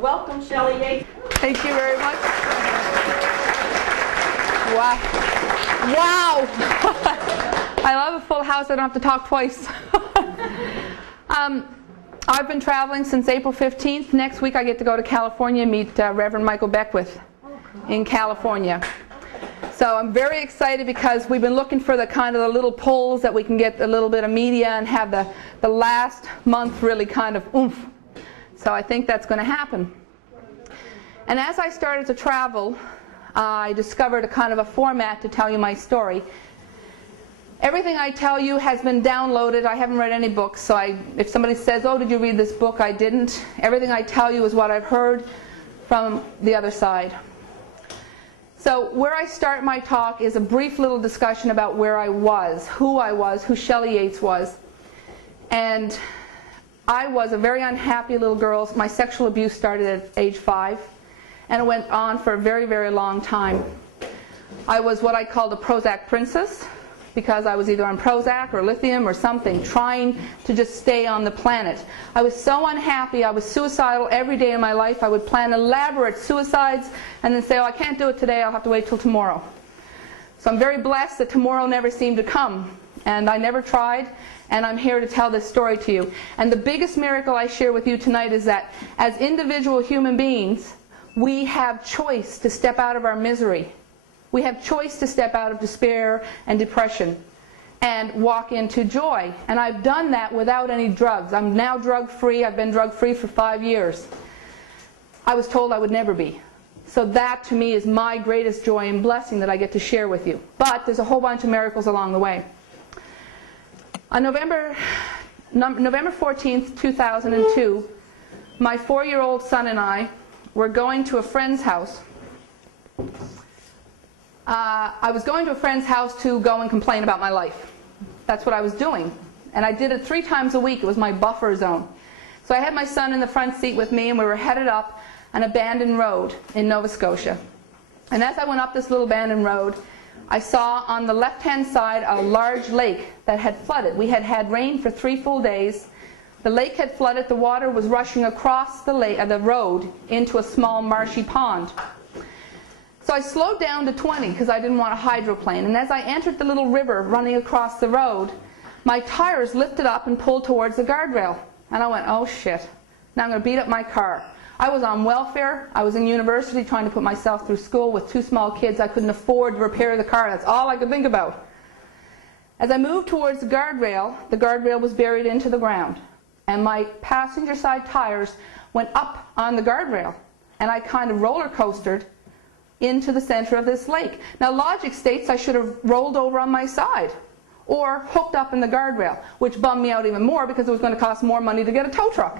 Welcome, Shelley Yates. Thank you very much. Wow. Wow. I love a full house. I don't have to talk twice. I've been traveling since April 15th. Next week I get to go to California and meet Reverend Michael Beckwith in California. So I'm very excited because we've been looking for the kind of the little polls that we can get a little bit of media and have the last month really kind of oomph. So I think that's going to happen. And as I started to travel, I discovered a kind of a format to tell you my story. Everything I tell you has been downloaded. I haven't read any books, so if somebody says, oh, did you read this book? I didn't. Everything I tell you is what I've heard from the other side. So where I start my talk is a brief little discussion about where I was, who Shelley Yates was. And I was a very unhappy little girl. My sexual abuse started at age 5, and it went on for a very, very long time. I was what I called a Prozac princess, because I was either on Prozac or lithium or something, trying to just stay on the planet. I was so unhappy. I was suicidal every day of my life. I would plan elaborate suicides and then say, oh, I can't do it today. I'll have to wait till tomorrow. So I'm very blessed that tomorrow never seemed to come. And I never tried. And I'm here to tell this story to you. And the biggest miracle I share with you tonight is that as individual human beings, we have choice to step out of our misery. We have choice to step out of despair and depression and walk into joy. And I've done that without any drugs. I'm now drug-free. I've been drug-free for 5 years. I was told I would never be. So that, to me, is my greatest joy and blessing that I get to share with you. But there's a whole bunch of miracles along the way. On November 14th, 2002, my 4-year-old son and I were going to a friend's house. I was going to a friend's house to go and complain about my life. That's what I was doing. And I did it 3 times a week. It was my buffer zone. So I had my son in the front seat with me, and we were headed up an abandoned road in Nova Scotia. And as I went up this little abandoned road, I saw on the left-hand side a large lake that had flooded. We had had rain for 3 full days. The lake had flooded. The water was rushing across the road into a small marshy pond. So I slowed down to 20 because I didn't want a hydroplane. And as I entered the little river running across the road, my tires lifted up and pulled towards the guardrail. And I went, oh shit, now I'm going to beat up my car. I was on welfare. I was in university trying to put myself through school with 2 small kids. I couldn't afford to repair the car. That's all I could think about. As I moved towards the guardrail was buried into the ground. And my passenger side tires went up on the guardrail. And I kind of roller coastered into the center of this lake. Now logic states I should have rolled over on my side or hooked up in the guardrail, which bummed me out even more because it was going to cost more money to get a tow truck.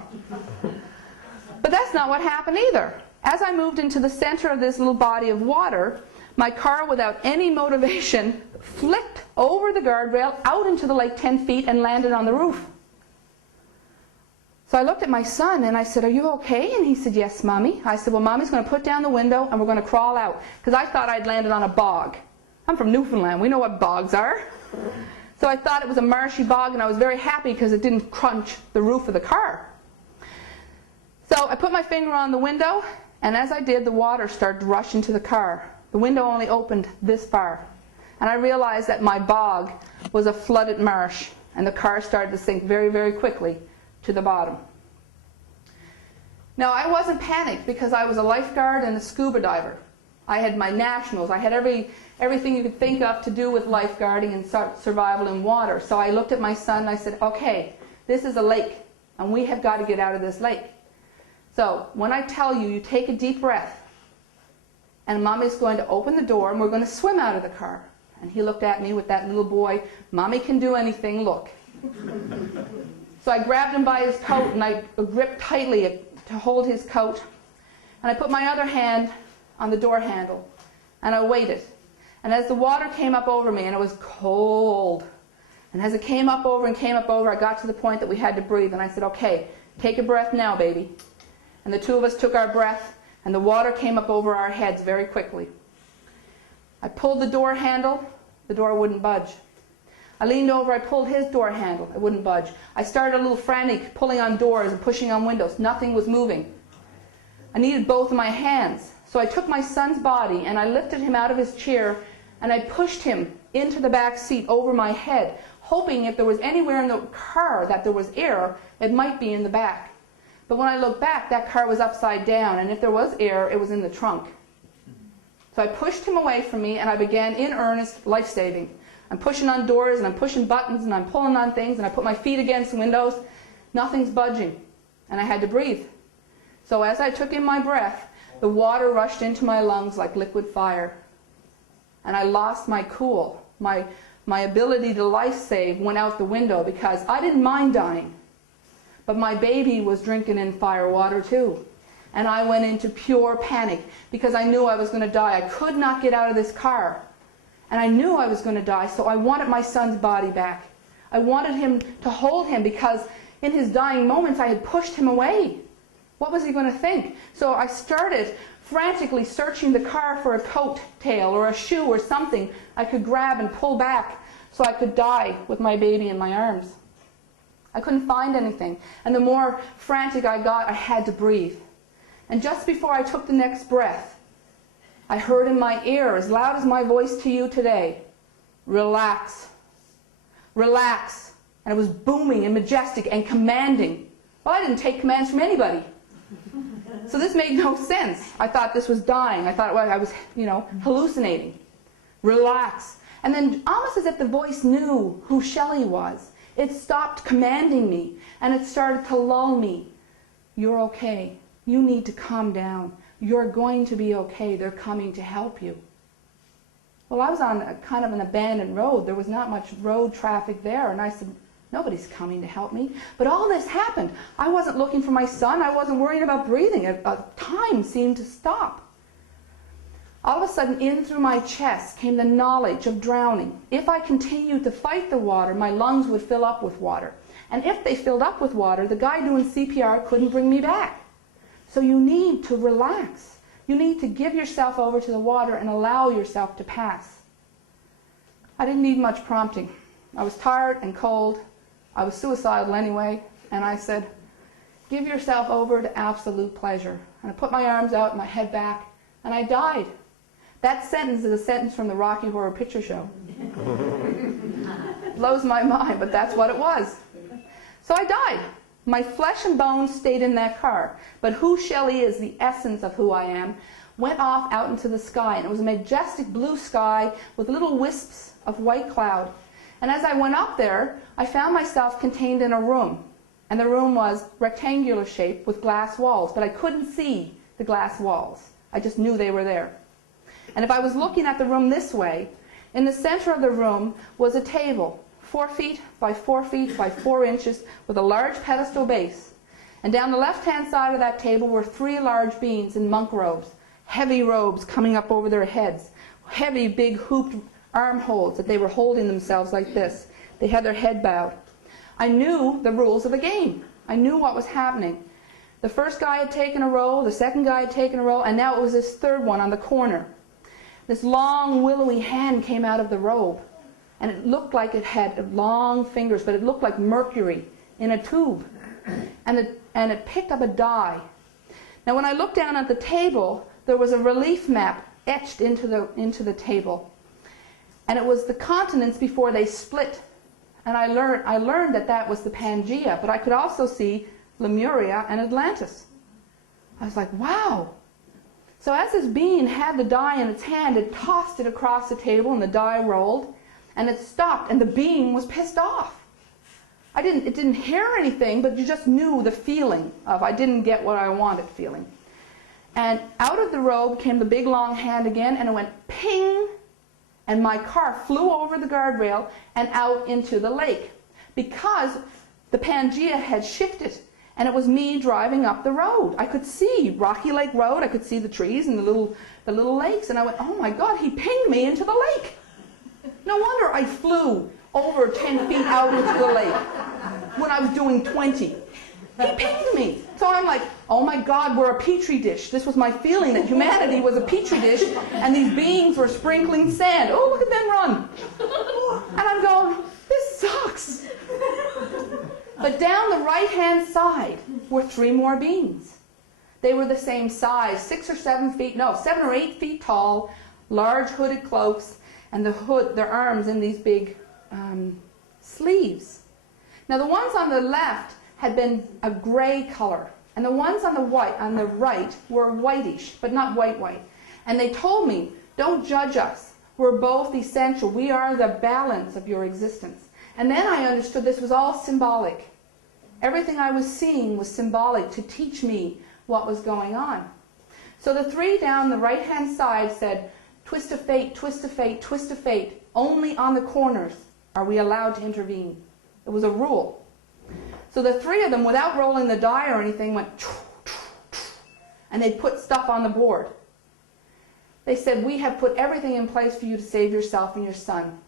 But that's not what happened either. As I moved into the center of this little body of water, my car, without any motivation, flipped over the guardrail out into the lake 10 feet and landed on the roof. So I looked at my son and I said, are you okay? And he said, yes, Mommy. I said, well, Mommy's going to put down the window and we're going to crawl out. Because I thought I'd landed on a bog. I'm from Newfoundland. We know what bogs are. So I thought it was a marshy bog, and I was very happy because it didn't crunch the roof of the car. So I put my finger on the window, and as I did, the water started to rush into the car. The window only opened this far. And I realized that my bog was a flooded marsh, and the car started to sink very, very quickly to the bottom. Now, I wasn't panicked because I was a lifeguard and a scuba diver. I had my nationals. I had everything you could think of to do with lifeguarding and survival in water. So I looked at my son and I said, okay, this is a lake, and we have got to get out of this lake. So when I tell you, you take a deep breath, and Mommy's going to open the door, and we're going to swim out of the car. And he looked at me with that little boy, Mommy can do anything, look. So I grabbed him by his coat, and I gripped tightly to hold his coat. And I put my other hand on the door handle, and I waited. And as the water came up over me, and it was cold, and as it came up over and came up over, I got to the point that we had to breathe. And I said, okay, take a breath now, baby. And the 2 of us took our breath, and the water came up over our heads very quickly. I pulled the door handle. The door wouldn't budge. I leaned over, I pulled his door handle. It wouldn't budge. I started a little frantic, pulling on doors and pushing on windows. Nothing was moving. I needed both of my hands. So I took my son's body and I lifted him out of his chair and I pushed him into the back seat over my head, hoping if there was anywhere in the car that there was air, it might be in the back. But when I looked back, that car was upside down, and if there was air, it was in the trunk. So I pushed him away from me and I began in earnest life-saving. I'm pushing on doors and I'm pushing buttons and I'm pulling on things and I put my feet against windows. Nothing's budging. And I had to breathe. So as I took in my breath, the water rushed into my lungs like liquid fire. And I lost my cool. My ability to life save went out the window because I didn't mind dying. But my baby was drinking in fire water too. And I went into pure panic because I knew I was going to die. I could not get out of this car. And I knew I was going to die, so I wanted my son's body back. I wanted him to hold him because in his dying moments I had pushed him away. What was he going to think? So I started frantically searching the car for a coat tail or a shoe or something I could grab and pull back so I could die with my baby in my arms. I couldn't find anything. And the more frantic I got, I had to breathe. And just before I took the next breath, I heard in my ear, as loud as my voice to you today, relax, relax. And it was booming and majestic and commanding. Well, I didn't take commands from anybody. So this made no sense. I thought this was dying. I thought, well, I was, hallucinating. Relax. And then almost as if the voice knew who Shelley was, it stopped commanding me and it started to lull me. You're okay. You need to calm down. You're going to be okay. They're coming to help you. Well, I was on a kind of an abandoned road. There was not much road traffic there. And I said, nobody's coming to help me. But all this happened. I wasn't looking for my son. I wasn't worrying about breathing. Time seemed to stop. All of a sudden, in through my chest came the knowledge of drowning. If I continued to fight the water, my lungs would fill up with water. And if they filled up with water, the guy doing CPR couldn't bring me back. So you need to relax. You need to give yourself over to the water and allow yourself to pass. I didn't need much prompting. I was tired and cold. I was suicidal anyway. And I said, give yourself over to absolute pleasure. And I put my arms out and my head back, and I died. That sentence is a sentence from the Rocky Horror Picture Show. Blows my mind, but that's what it was. So I died. My flesh and bones stayed in that car, but who Shelley is, the essence of who I am, went off out into the sky, and it was a majestic blue sky with little wisps of white cloud. And as I went up there, I found myself contained in a room, and the room was rectangular shaped with glass walls, but I couldn't see the glass walls. I just knew they were there. And if I was looking at the room this way, in the center of the room was a table, 4 feet by 4 feet by 4 inches with a large pedestal base. And down the left-hand side of that table were 3 large beings in monk robes, heavy robes coming up over their heads, heavy big hooped armholes that they were holding themselves like this. They had their head bowed. I knew the rules of the game. I knew what was happening. The first guy had taken a roll, the second guy had taken a roll, and now it was this third one on the corner. This long willowy hand came out of the robe. And it looked like it had long fingers, but it looked like mercury in a tube. And it picked up a die. Now when I looked down at the table, there was a relief map etched into the table. And it was the continents before they split. And I learned that that was the Pangea, but I could also see Lemuria and Atlantis. I was like, wow. So as this being had the die in its hand, it tossed it across the table and the die rolled. And it stopped, and the being was pissed off. It didn't hear anything, but you just knew the feeling of I didn't get what I wanted feeling. And out of the robe came the big long hand again, and it went ping, and my car flew over the guardrail and out into the lake because the Pangea had shifted, and it was me driving up the road. I could see Rocky Lake Road, I could see the trees and the little lakes, and I went, oh my God, he pinged me into the lake. No wonder I flew over 10 feet out into the lake when I was doing 20. He pinged me. So I'm like, oh my God, we're a petri dish. This was my feeling, that humanity was a petri dish and these beings were sprinkling sand. Oh, look at them run. And I'm going, this sucks. But down the right-hand side were 3 more beings. They were the same size, 6 or 7 feet, no, 7 or 8 feet tall, large hooded cloaks, and the hood, their arms in these big sleeves. Now the ones on the left had been a gray color, and the ones on the right were whitish, but not white. And they told me, don't judge us. We're both essential. We are the balance of your existence. And then I understood this was all symbolic. Everything I was seeing was symbolic to teach me what was going on. So the 3 down the right-hand side said, twist of fate, twist of fate, twist of fate. Only on the corners are we allowed to intervene. It was a rule. So the 3 of them, without rolling the die or anything, went, and they put stuff on the board. They said, we have put everything in place for you to save yourself and your son.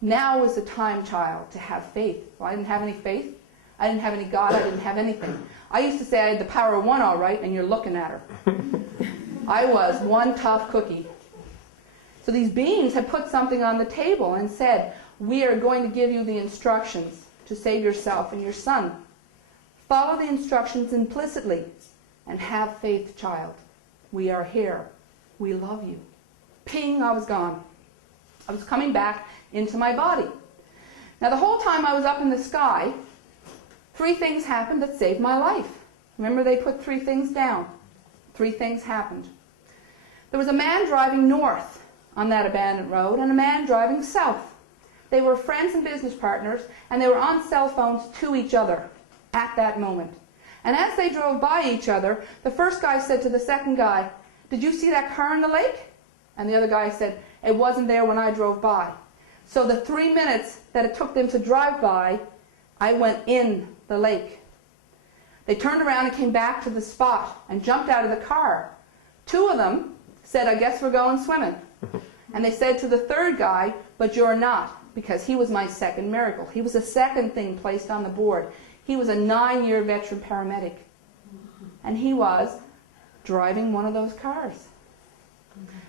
Now is the time, child, to have faith. Well, I didn't have any faith. I didn't have any God. I didn't have anything. I used to say I had the power of 1 all right, and you're looking at her. I was one tough cookie. So these beings had put something on the table and said, we are going to give you the instructions to save yourself and your son. Follow the instructions implicitly and have faith, child. We are here. We love you. Ping, I was gone. I was coming back into my body. Now the whole time I was up in the sky, 3 things happened that saved my life. Remember, they put 3 things down. 3 things happened. There was a man driving north on that abandoned road and a man driving south. They were friends and business partners, and they were on cell phones to each other at that moment. And as they drove by each other, the first guy said to the second guy, did you see that car in the lake? And the other guy said, it wasn't there when I drove by. So the 3 minutes that it took them to drive by, I went in the lake. They turned around and came back to the spot and jumped out of the car. 2 of them said, I guess we're going swimming. And they said to the third guy, but you're not, because he was my second miracle. He was the second thing placed on the board. He was a 9-year veteran paramedic. And he was driving one of those cars.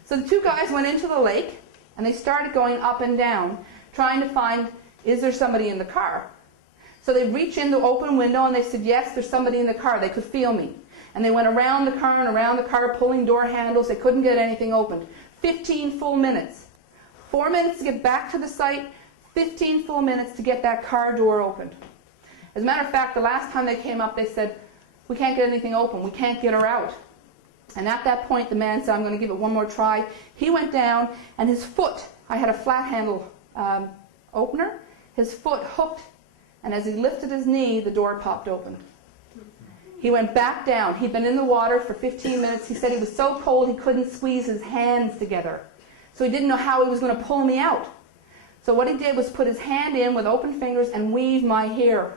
So the 2 guys went into the lake, and they started going up and down, trying to find, is there somebody in the car? So they reached in the open window, and they said, yes, there's somebody in the car. They could feel me. And they went around the car and around the car, pulling door handles. They couldn't get anything opened. 15 full minutes. 4 minutes to get back to the site, 15 full minutes to get that car door opened. As a matter of fact, the last time they came up, they said, we can't get anything open. We can't get her out. And at that point, the man said, I'm going to give it one more try. He went down, and his foot, I had a flat handle opener, his foot hooked, and as he lifted his knee, the door popped open. He went back down. He'd been in the water for 15 minutes. He said he was so cold he couldn't squeeze his hands together. So he didn't know how he was going to pull me out. So what he did was put his hand in with open fingers and weave my hair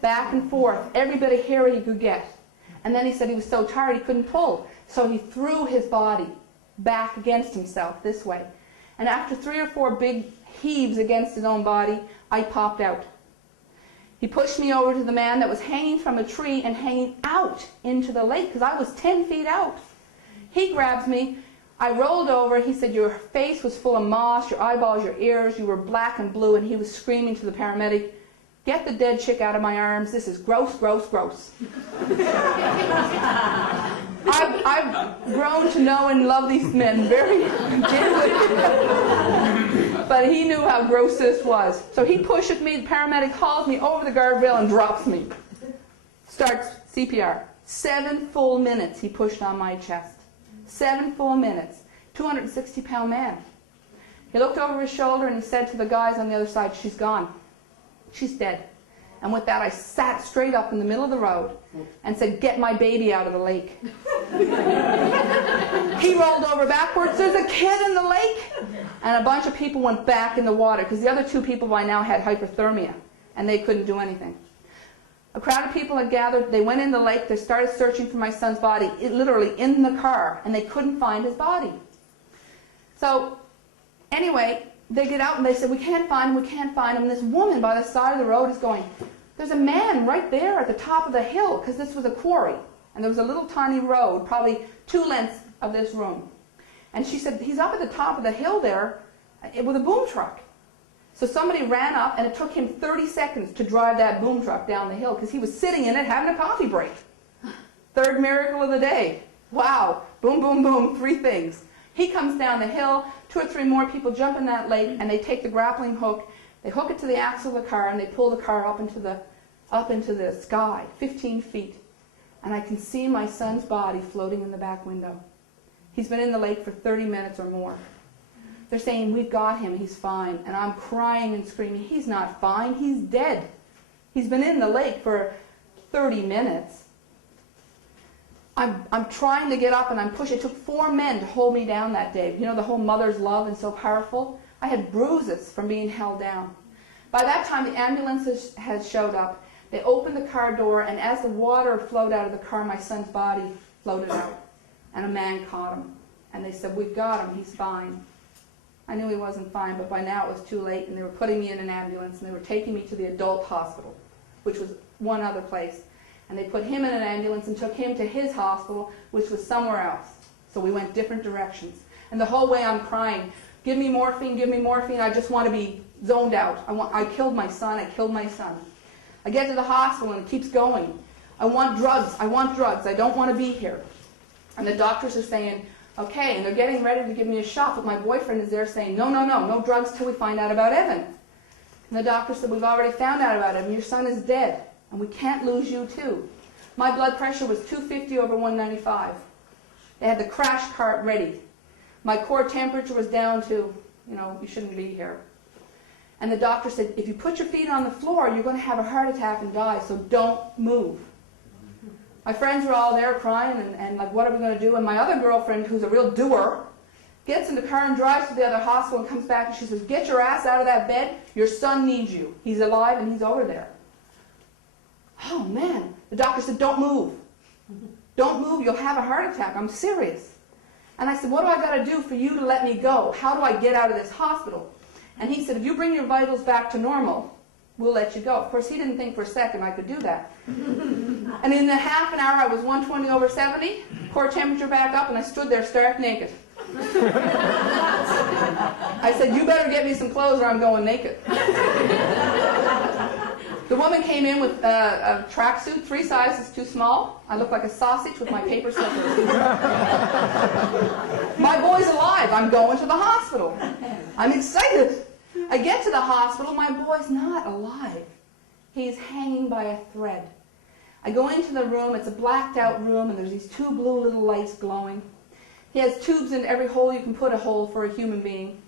back and forth, every bit of hair he could get. And then he said he was so tired he couldn't pull. So he threw his body back against himself this way. And after 3 or 4 big heaves against his own body, I popped out. He pushed me over to the man that was hanging from a tree and hanging out into the lake, because I was 10 feet out. He grabs me. I rolled over. He said, your face was full of moss, your eyeballs, your ears, you were black and blue. And he was screaming to the paramedic, get the dead chick out of my arms. This is gross, gross, gross. I've grown to know and love these men very dearly. But he knew how gross this was. So he pushes me, the paramedic hauls me over the guardrail and drops me. Starts CPR. 7 full minutes he pushed on my chest. 7 full minutes. 260-pound man. He looked over his shoulder and he said to the guys on the other side, she's gone. She's dead. And with that, I sat straight up in the middle of the road and said, get my baby out of the lake. He rolled over backwards. There's a kid in the lake. And a bunch of people went back in the water, because the other 2 people by now had hypothermia, and they couldn't do anything. A crowd of people had gathered. They went in the lake. They started searching for my son's body, literally in the car, and they couldn't find his body. So anyway, they get out and they said, we can't find him, we can't find him. And this woman by the side of the road is going, there's a man right there at the top of the hill, because this was a quarry. And there was a little tiny road, probably 2 lengths of this room. And she said, he's up at the top of the hill there with a boom truck. So somebody ran up, and it took him 30 seconds to drive that boom truck down the hill, because he was sitting in it having a coffee break. Third miracle of the day. Wow. Boom, boom, boom. 3 things. He comes down the hill. 2 or 3 more people jump in that lake, and they take the grappling hook. They hook it to the axle of the car, and they pull the car up into the sky, 15 feet. And I can see my son's body floating in the back window. He's been in the lake for 30 minutes or more. They're saying, we've got him, he's fine. And I'm crying and screaming, he's not fine, he's dead. He's been in the lake for 30 minutes. I'm trying to get up and I'm pushing. It took 4 men to hold me down that day. You know, the whole mother's love and so powerful. I had bruises from being held down. By that time, the ambulance had showed up. They opened the car door, and as the water flowed out of the car, my son's body floated out. And a man caught him. And they said, we've got him, he's fine. I knew he wasn't fine, but by now it was too late, and they were putting me in an ambulance, and they were taking me to the adult hospital, which was one other place. And they put him in an ambulance and took him to his hospital, which was somewhere else. So we went different directions. And the whole way I'm crying, give me morphine, I just want to be zoned out. I killed my son, I get to the hospital and it keeps going. I want drugs, I don't want to be here. And the doctors are saying, okay, and they're getting ready to give me a shot, but my boyfriend is there saying, no drugs till we find out about Evan. And the doctor said, we've already found out about him, your son is dead, and we can't lose you too. My blood pressure was 250 over 195. They had the crash cart ready. My core temperature was down to, you shouldn't be here. And the doctor said, if you put your feet on the floor, you're going to have a heart attack and die, so don't move. My friends were all there crying and like, what are we going to do? And my other girlfriend, who's a real doer, gets in the car and drives to the other hospital and comes back and she says, get your ass out of that bed. Your son needs you. He's alive and he's over there. Oh, man. The doctor said, don't move. Don't move. You'll have a heart attack. I'm serious. And I said, what do I got to do for you to let me go? How do I get out of this hospital? And he said, if you bring your vitals back to normal, we'll let you go. Of course, he didn't think for a second I could do that. And in a half an hour, I was 120 over 70, core temperature back up, and I stood there stark naked. I said, you better get me some clothes or I'm going naked. The woman came in with a tracksuit, 3 sizes too small. I looked like a sausage with my paper slippers. My boy's alive. I'm going to the hospital. I'm excited. I get to the hospital. My boy's not alive. He's hanging by a thread. I go into the room. It's a blacked out room, and there's these 2 blue little lights glowing. He has tubes in every hole you can put a hole for a human being.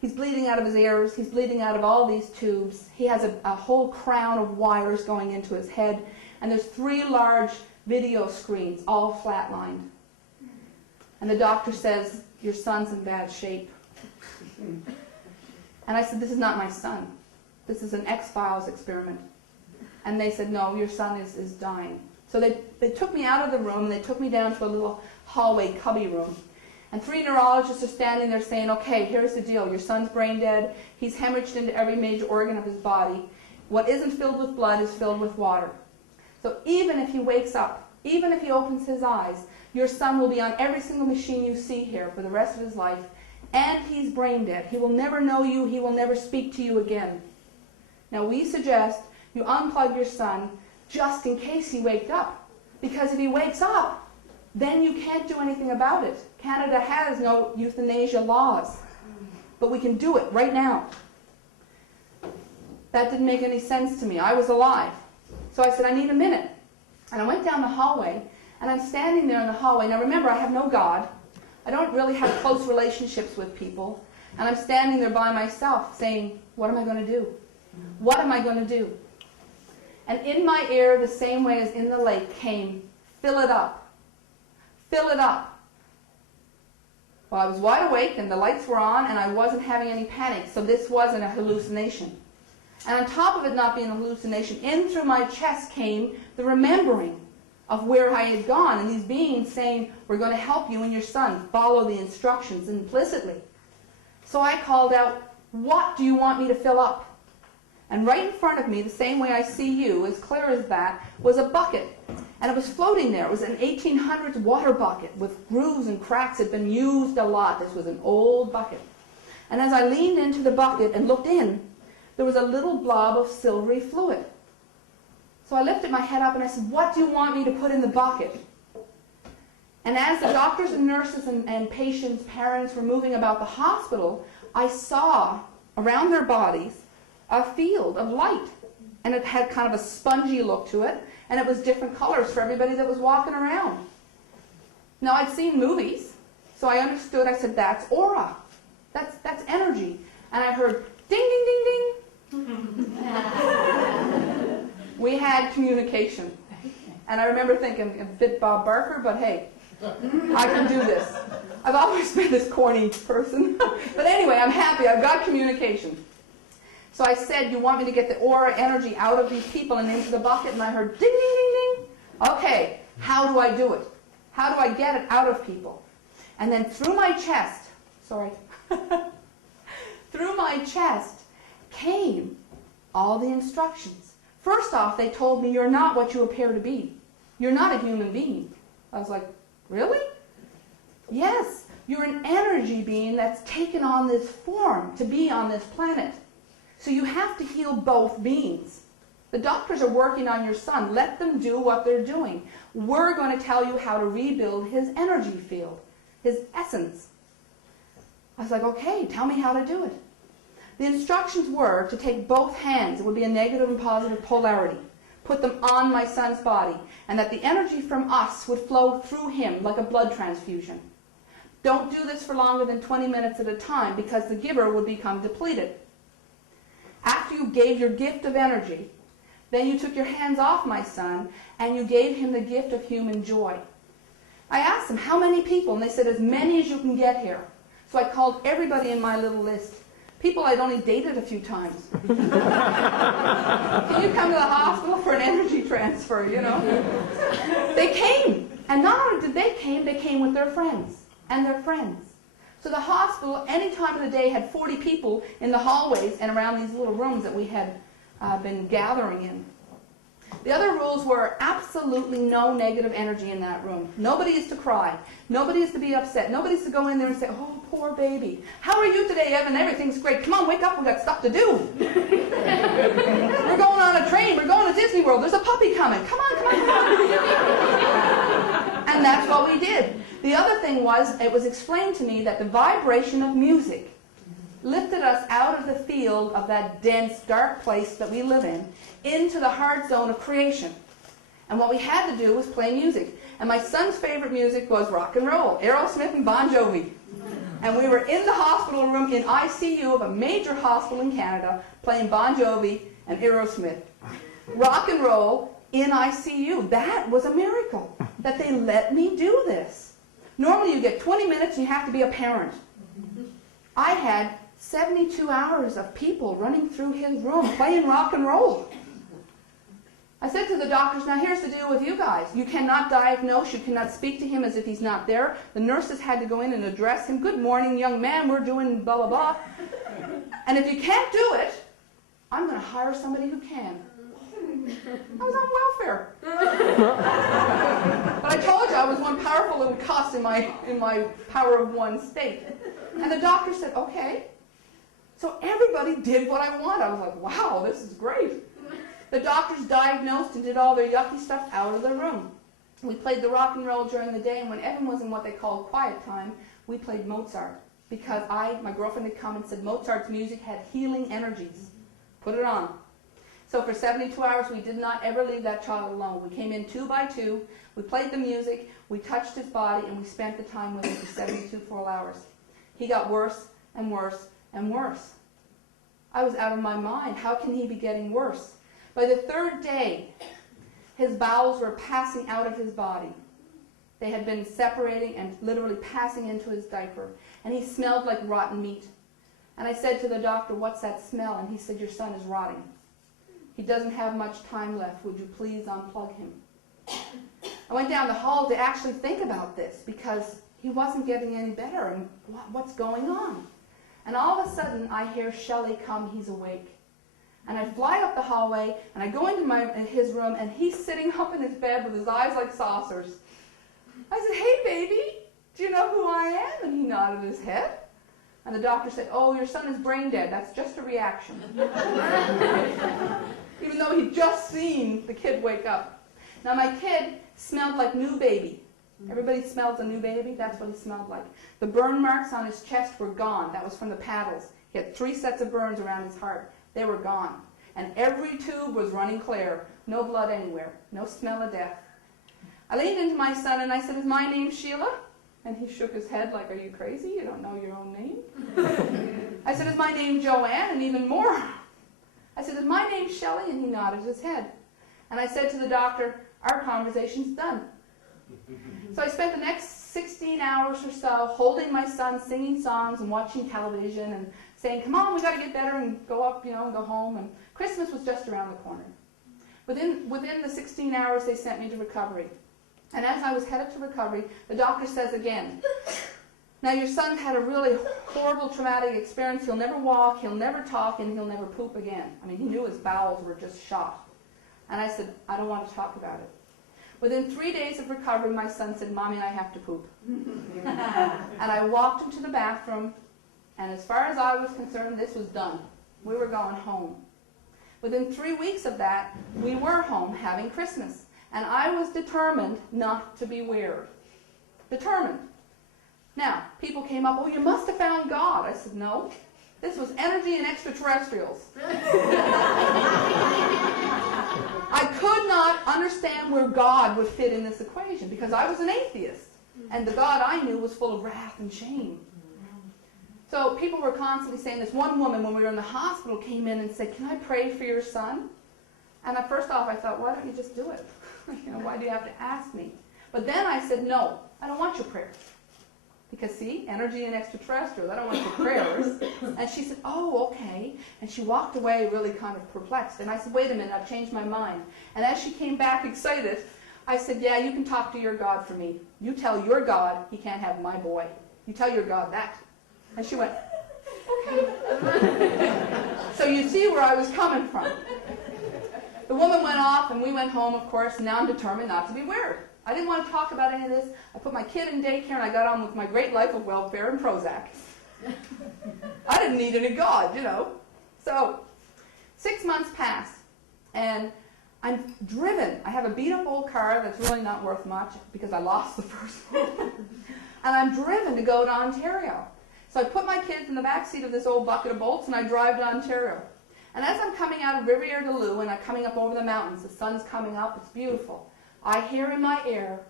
He's bleeding out of his ears. He's bleeding out of all these tubes. He has a whole crown of wires going into his head. And there's 3 large video screens, all flatlined. And the doctor says, your son's in bad shape. And I said, this is not my son. This is an X-Files experiment. And they said, no, your son is dying. So they took me out of the room, and they took me down to a little hallway cubby room. And 3 neurologists are standing there saying, okay, here's the deal. Your son's brain dead. He's hemorrhaged into every major organ of his body. What isn't filled with blood is filled with water. So even if he wakes up, even if he opens his eyes, your son will be on every single machine you see here for the rest of his life. And he's brain dead. He will never know you. He will never speak to you again. Now we suggest you unplug your son just in case he wakes up. Because if he wakes up, then you can't do anything about it. Canada has no euthanasia laws. But we can do it right now. That didn't make any sense to me. I was alive. So I said, I need a minute. And I went down the hallway, and I'm standing there in the hallway. Now remember, I have no God. I don't really have close relationships with people. And I'm standing there by myself saying, what am I going to do? What am I going to do? And in my ear, the same way as in the lake, came, fill it up. Fill it up. Well, I was wide awake, and the lights were on, and I wasn't having any panic, so this wasn't a hallucination. And on top of it not being a hallucination, in through my chest came the remembering of where I had gone, and these beings saying, we're going to help you and your son. Follow the instructions implicitly. So I called out, what do you want me to fill up? And right in front of me, the same way I see you, as clear as that, was a bucket. And it was floating there. It was an 1800s water bucket with grooves and cracks. It had been used a lot. This was an old bucket. And as I leaned into the bucket and looked in, there was a little blob of silvery fluid. So I lifted my head up and I said, what do you want me to put in the bucket? And as the doctors and nurses and patients' parents were moving about the hospital, I saw around their bodies a field of light. And it had kind of a spongy look to it, and it was different colors for everybody that was walking around. Now, I'd seen movies, so I understood. I said, that's aura. That's energy. And I heard, ding, ding, ding, ding. We had communication. And I remember thinking, a bit Bob Barker, but hey, I can do this. I've always been this corny person. But anyway, I'm happy. I've got communication. So I said, you want me to get the aura energy out of these people and into the bucket? And I heard ding, ding, ding, ding. Okay, how do I do it? How do I get it out of people? And then through my chest, through my chest came all the instructions. First off, they told me, you're not what you appear to be. You're not a human being. I was like, really? Yes, you're an energy being that's taken on this form to be on this planet. So you have to heal both beings. The doctors are working on your son. Let them do what they're doing. We're going to tell you how to rebuild his energy field, his essence. I was like, okay, tell me how to do it. The instructions were to take both hands. It would be a negative and positive polarity. Put them on my son's body. And that the energy from us would flow through him like a blood transfusion. Don't do this for longer than 20 minutes at a time because the giver would become depleted. After you gave your gift of energy, then you took your hands off my son and you gave him the gift of human joy. I asked them, how many people? And they said, as many as you can get here. So I called everybody in my little list. People I'd only dated a few times. Can you come to the hospital for an energy transfer, you know? They came. And not only did they came with their friends and their friends. So the hospital, any time of the day, had 40 people in the hallways and around these little rooms that we had been gathering in. The other rules were absolutely no negative energy in that room. Nobody is to cry. Nobody is to be upset. Nobody is to go in there and say, oh, poor baby. How are you today, Evan? Everything's great. Come on, wake up. We've got stuff to do. We're going on a train. We're going to Disney World. There's a puppy coming. Come on, come on, come on. And that's what we did. The other thing was, it was explained to me that the vibration of music lifted us out of the field of that dense, dark place that we live in into the heart zone of creation. And what we had to do was play music. And my son's favorite music was rock and roll, Aerosmith and Bon Jovi. And we were in the hospital room in ICU of a major hospital in Canada playing Bon Jovi and Aerosmith. Rock and roll in ICU. That was a miracle that they let me do this. Normally you get 20 minutes and you have to be a parent. I had 72 hours of people running through his room playing rock and roll. I said to the doctors, now here's the deal with you guys. You cannot diagnose, you cannot speak to him as if he's not there. The nurses had to go in and address him. Good morning, young man, we're doing blah, blah, blah. And if you can't do it, I'm going to hire somebody who can. I was on welfare. But I told you I was one powerful little cuss in my power of one state. And the doctor said, okay. So everybody did what I wanted. I was like, wow, this is great. The doctors diagnosed and did all their yucky stuff out of the room. We played the rock and roll during the day, and when Evan was in what they called quiet time, we played Mozart. Because my girlfriend had come and said Mozart's music had healing energies. Put it on. So for 72 hours, we did not ever leave that child alone. We came in 2 by 2, we played the music, we touched his body, and we spent the time with him for 72 full hours. He got worse and worse and worse. I was out of my mind. How can he be getting worse? By the 3rd day, his bowels were passing out of his body. They had been separating and literally passing into his diaper. And he smelled like rotten meat. And I said to the doctor, what's that smell? And he said, your son is rotting. He doesn't have much time left. Would you please unplug him? I went down the hall to actually think about this because he wasn't getting any better. And what's going on? And all of a sudden, I hear Shelley come, he's awake. And I fly up the hallway, and I go into his room, and he's sitting up in his bed with his eyes like saucers. I said, hey, baby, do you know who I am? And he nodded his head. And the doctor said, oh, your son is brain dead. That's just a reaction. Even though he had just seen the kid wake up. Now my kid smelled like new baby. Everybody smells a new baby? That's what he smelled like. The burn marks on his chest were gone. That was from the paddles. He had 3 sets of burns around his heart. They were gone. And every tube was running clear. No blood anywhere. No smell of death. I leaned into my son and I said, "Is my name Sheila?" And he shook his head like, "Are you crazy? You don't know your own name?" I said, "Is my name Joanne?" And even more. I said, "Is my name Shelley?" And he nodded his head. And I said to the doctor, "Our conversation's done." So I spent the next 16 hours or so holding my son, singing songs and watching television and saying, "Come on, we got to get better and go up, and go home." And Christmas was just around the corner. Within the 16 hours, they sent me to recovery. And as I was headed to recovery, the doctor says again, "Now your son had a really horrible traumatic experience. He'll never walk, he'll never talk, and he'll never poop again." I mean, he knew his bowels were just shot. And I said, "I don't want to talk about it." Within 3 days of recovery, my son said, "Mommy, I have to poop." And I walked into the bathroom, and as far as I was concerned, this was done. We were going home. Within 3 weeks of that, we were home having Christmas. And I was determined not to be weird. Determined. Now, people came up, "Oh, you must have found God." I said, "No. This was energy and extraterrestrials." I could not understand where God would fit in this equation because I was an atheist. And the God I knew was full of wrath and shame. So people were constantly saying this. One woman, when we were in the hospital, came in and said, "Can I pray for your son?" And first off, I thought, why don't you just do it? Why do you have to ask me? But then I said, "No, I don't want your prayers." Because, see, energy and extraterrestrial, I don't want your prayers. And she said, "Oh, okay." And she walked away really kind of perplexed. And I said, "Wait a minute, I've changed my mind." And as she came back excited, I said, "Yeah, you can talk to your God for me. You tell your God he can't have my boy. You tell your God that." And she went, "Okay." So you see where I was coming from. The woman went off, and we went home, of course, and now I'm determined not to be weird. I didn't want to talk about any of this. I put my kid in daycare, and I got on with my great life of welfare and Prozac. I didn't need any God, So 6 months pass, and I'm driven. I have a beat-up old car that's really not worth much because I lost the first one. And I'm driven to go to Ontario. So I put my kids in the back seat of this old bucket of bolts, and I drive to Ontario. And as I'm coming out of Rivière-du-Loup and I'm coming up over the mountains, the sun's coming up, it's beautiful. I hear in my ear,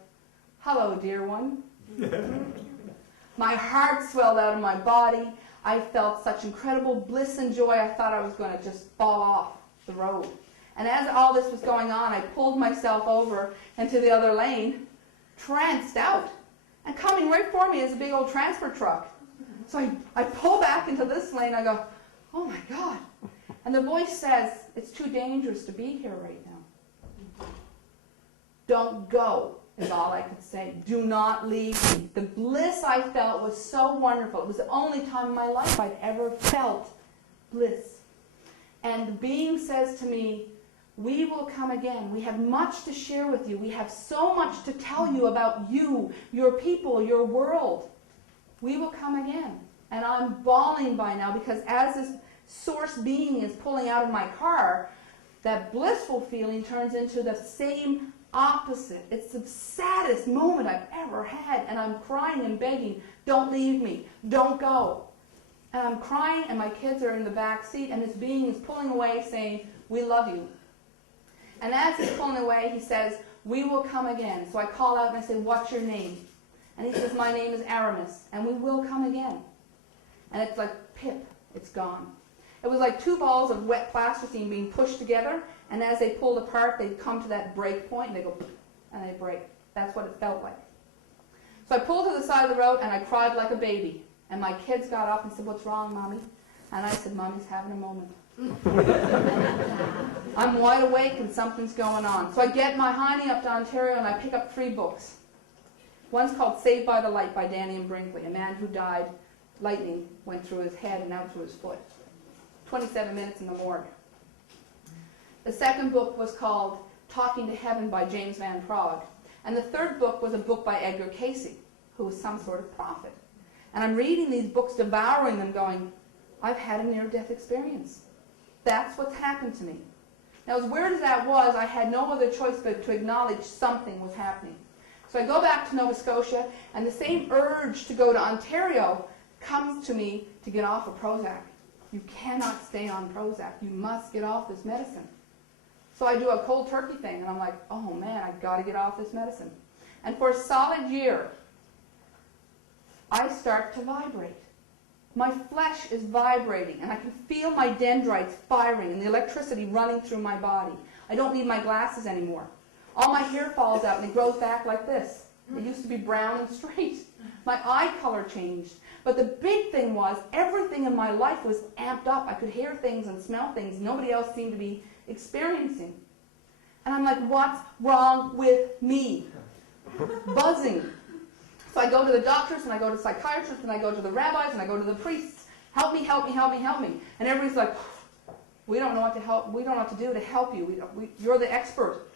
"Hello, dear one." My heart swelled out of my body. I felt such incredible bliss and joy, I thought I was going to just fall off the road. And as all this was going on, I pulled myself over into the other lane, tranced out. And coming right for me is a big old transfer truck. So I pull back into this lane, I go, "Oh my God." And the voice says, "It's too dangerous to be here right now." "Don't go," is all I could say. "Do not leave me." The bliss I felt was so wonderful. It was the only time in my life I'd ever felt bliss. And the being says to me, "We will come again. We have much to share with you. We have so much to tell you about you, your people, your world. We will come again." And I'm bawling by now because as this source being is pulling out of my car, that blissful feeling turns into the same opposite. It's the saddest moment I've ever had, and I'm crying and begging, "Don't leave me, don't go." And I'm crying, and my kids are in the back seat, and this being is pulling away saying, "We love you." And as he's pulling away, he says, "We will come again." So I call out and I say, "What's your name?" And he says, "My name is Aramis, and we will come again." And it's like pip, it's gone. It was like 2 balls of wet plasticine being pushed together, and as they pulled apart, they'd come to that break point, and they go, and they break. That's what it felt like. So I pulled to the side of the road, and I cried like a baby. And my kids got up and said, "What's wrong, Mommy?" And I said, "Mommy's having a moment." I'm wide awake, and something's going on. So I get my hiney up to Ontario, and I pick up 3 books. One's called Saved by the Light by Danny and Brinkley, a man who died. Lightning went through his head and out through his foot. 27 minutes in the morgue. The second book was called Talking to Heaven by James Van Praagh. And the third book was a book by Edgar Cayce, who was some sort of prophet. And I'm reading these books, devouring them, going, I've had a near-death experience. That's what's happened to me. Now, as weird as that was, I had no other choice but to acknowledge something was happening. So I go back to Nova Scotia, and the same urge to go to Ontario comes to me to get off of Prozac. You cannot stay on Prozac. You must get off this medicine. So I do a cold turkey thing, and I'm like, oh man, I've got to get off this medicine. And for a solid year, I start to vibrate. My flesh is vibrating, and I can feel my dendrites firing and the electricity running through my body. I don't need my glasses anymore. All my hair falls out, and it grows back like this. It used to be brown and straight. My eye color changed. But the big thing was, everything in my life was amped up. I could hear things and smell things nobody else seemed to be experiencing. And I'm like, what's wrong with me? Buzzing. So I go to the doctors, and I go to psychiatrists, and I go to the rabbis, and I go to the priests. Help me, help me, help me, help me. And everybody's like, we don't know what to help. We don't know what to do to help you. You're the expert.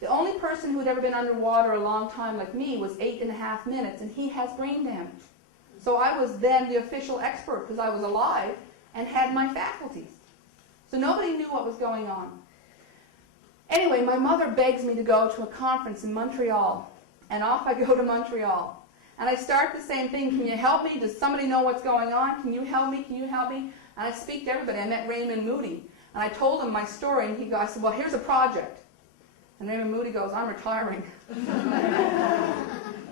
The only person who had ever been underwater a long time like me was 8.5 minutes, and he has brain damage. So I was then the official expert because I was alive and had my faculties. So nobody knew what was going on. Anyway, my mother begs me to go to a conference in Montreal, and off I go to Montreal. And I start the same thing. Can you help me? Does somebody know what's going on? Can you help me? Can you help me? And I speak to everybody. I met Raymond Moody, and I told him my story, and I said, well, here's a project. And Raymond Moody goes, I'm retiring.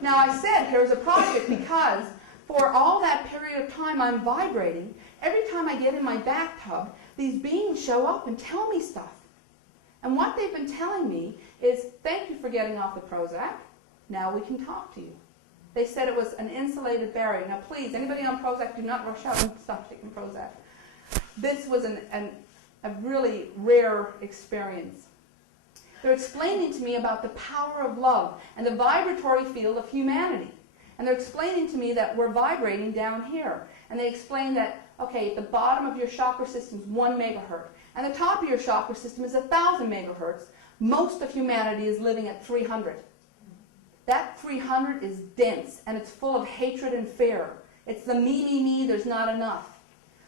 Now I said, here's a project because for all that period of time I'm vibrating. Every time I get in my bathtub, these beings show up and tell me stuff. And what they've been telling me is, thank you for getting off the Prozac. Now we can talk to you. They said it was an insulated barrier. Now please, anybody on Prozac, do not rush out and stop taking Prozac. This was a really rare experience. They're explaining to me about the power of love and the vibratory field of humanity. And they're explaining to me that we're vibrating down here. And they explain that, okay, at the bottom of your chakra system is 1 megahertz. And the top of your chakra system is 1,000 megahertz. Most of humanity is living at 300. That 300 is dense, and it's full of hatred and fear. It's the me, me, me, there's not enough.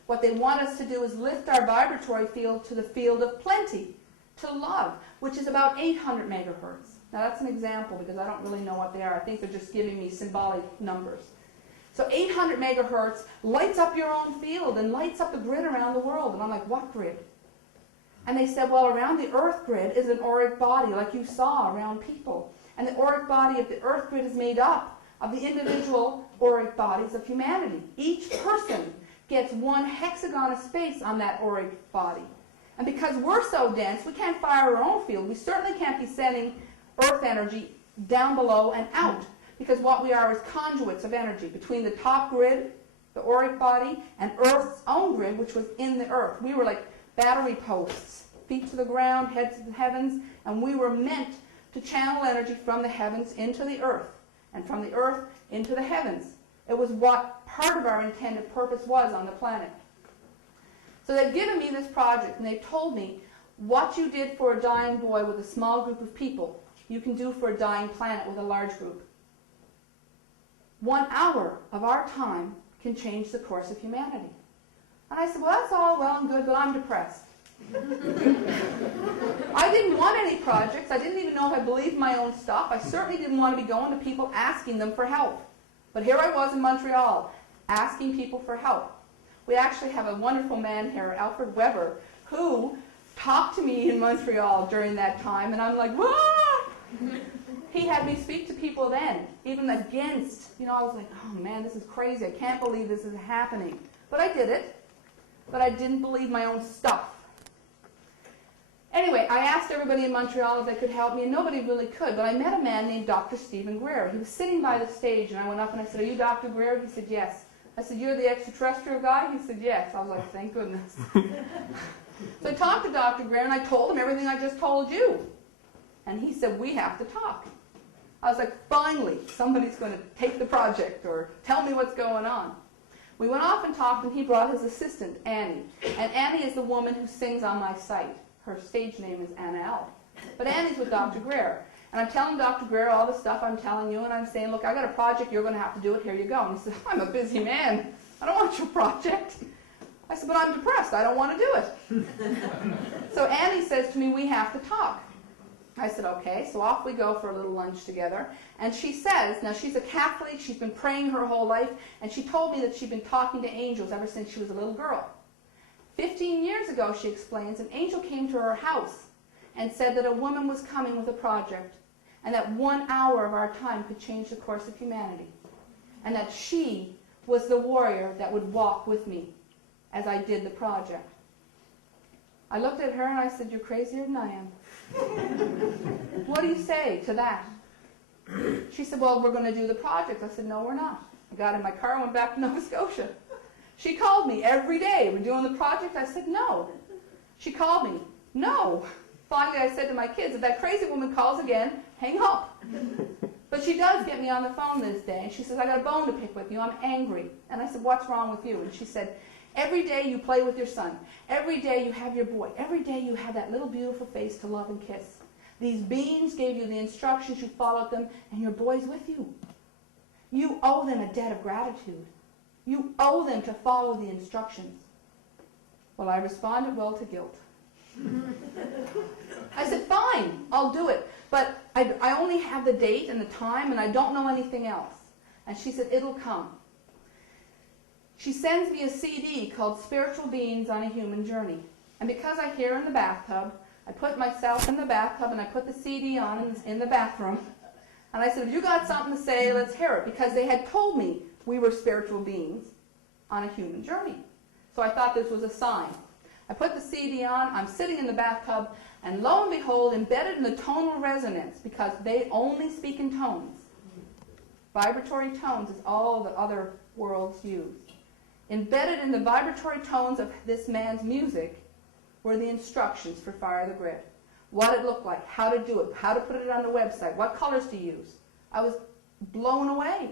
What they want us to do is lift our vibratory field to the field of plenty, to love, which is about 800 megahertz. Now that's an example because I don't really know what they are. I think they're just giving me symbolic numbers. So 800 megahertz lights up your own field and lights up the grid around the world. And I'm like, what grid? And they said, well, around the Earth grid is an auric body like you saw around people. And the auric body of the Earth grid is made up of the individual auric bodies of humanity. Each person gets 1 hexagon of space on that auric body. And because we're so dense, we can't fire our own field. We certainly can't be sending Earth energy down below and out. Because what we are is conduits of energy between the top grid, the auric body, and Earth's own grid, which was in the Earth. We were like battery posts, feet to the ground, head to the heavens, and we were meant to channel energy from the heavens into the Earth, and from the Earth into the heavens. It was what part of our intended purpose was on the planet. So they've given me this project, and they've told me what you did for a dying boy with a small group of people, you can do for a dying planet with a large group. 1 hour of our time can change the course of humanity. And I said, well, that's all well and good, but I'm depressed. I didn't want any projects. I didn't even know if I believed my own stuff. I certainly didn't want to be going to people asking them for help. But here I was in Montreal, asking people for help. We actually have a wonderful man here, Alfred Weber, who talked to me in Montreal during that time, and I'm like, whoa! He had me speak to people then, even against, I was like, oh man, this is crazy. I can't believe this is happening. But I did it. But I didn't believe my own stuff. Anyway, I asked everybody in Montreal if they could help me, and nobody really could. But I met a man named Dr. Stephen Greer. He was sitting by the stage, and I went up and I said, are you Dr. Greer? He said, yes. I said, you're the extraterrestrial guy? He said, yes. I was like, thank goodness. So I talked to Dr. Greer, and I told him everything I just told you. And he said, we have to talk. I was like, finally, somebody's going to take the project or tell me what's going on. We went off and talked, and he brought his assistant, Annie. And Annie is the woman who sings on my site. Her stage name is Anna L. But Annie's with Dr. Greer. And I'm telling Dr. Greer all the stuff I'm telling you, and I'm saying, look, I got a project, you're going to have to do it, here you go. And he says, I'm a busy man. I don't want your project. I said, but I'm depressed. I don't want to do it. So Annie says to me, we have to talk. I said, okay. So off we go for a little lunch together. And she says, now she's a Catholic. She's been praying her whole life. And she told me that she'd been talking to angels ever since she was a little girl. 15 years ago, she explains, an angel came to her house and said that a woman was coming with a project and that 1 hour of our time could change the course of humanity. And that she was the warrior that would walk with me as I did the project. I looked at her and I said, you're crazier than I am. What do you say to that? She said, well, we're going to do the project. I said, no, we're not. I got in my car and went back to Nova Scotia. She called me every day. We're doing the project? I said, no. She called me. No. Finally, I said to my kids, if that crazy woman calls again, hang up. But she does get me on the phone this day, and she says, I got a bone to pick with you. I'm angry. And I said, what's wrong with you? And she said, every day you play with your son. Every day you have your boy. Every day you have that little beautiful face to love and kiss. These beings gave you the instructions, you followed them, and your boy's with you. You owe them a debt of gratitude. You owe them to follow the instructions. Well, I responded well to guilt. I said, fine, I'll do it. But I only have the date and the time, and I don't know anything else. And she said, it'll come. She sends me a CD called Spiritual Beings on a Human Journey. And because I hear in the bathtub, I put myself in the bathtub and I put the CD on in the bathroom. And I said, if you got something to say, let's hear it. Because they had told me we were spiritual beings on a human journey. So I thought this was a sign. I put the CD on, I'm sitting in the bathtub, and lo and behold, embedded in the tonal resonance, because they only speak in tones. Vibratory tones is all the other worlds use. Embedded in the vibratory tones of this man's music were the instructions for Fire the Grid. What it looked like, how to do it, how to put it on the website, what colors to use. I was blown away.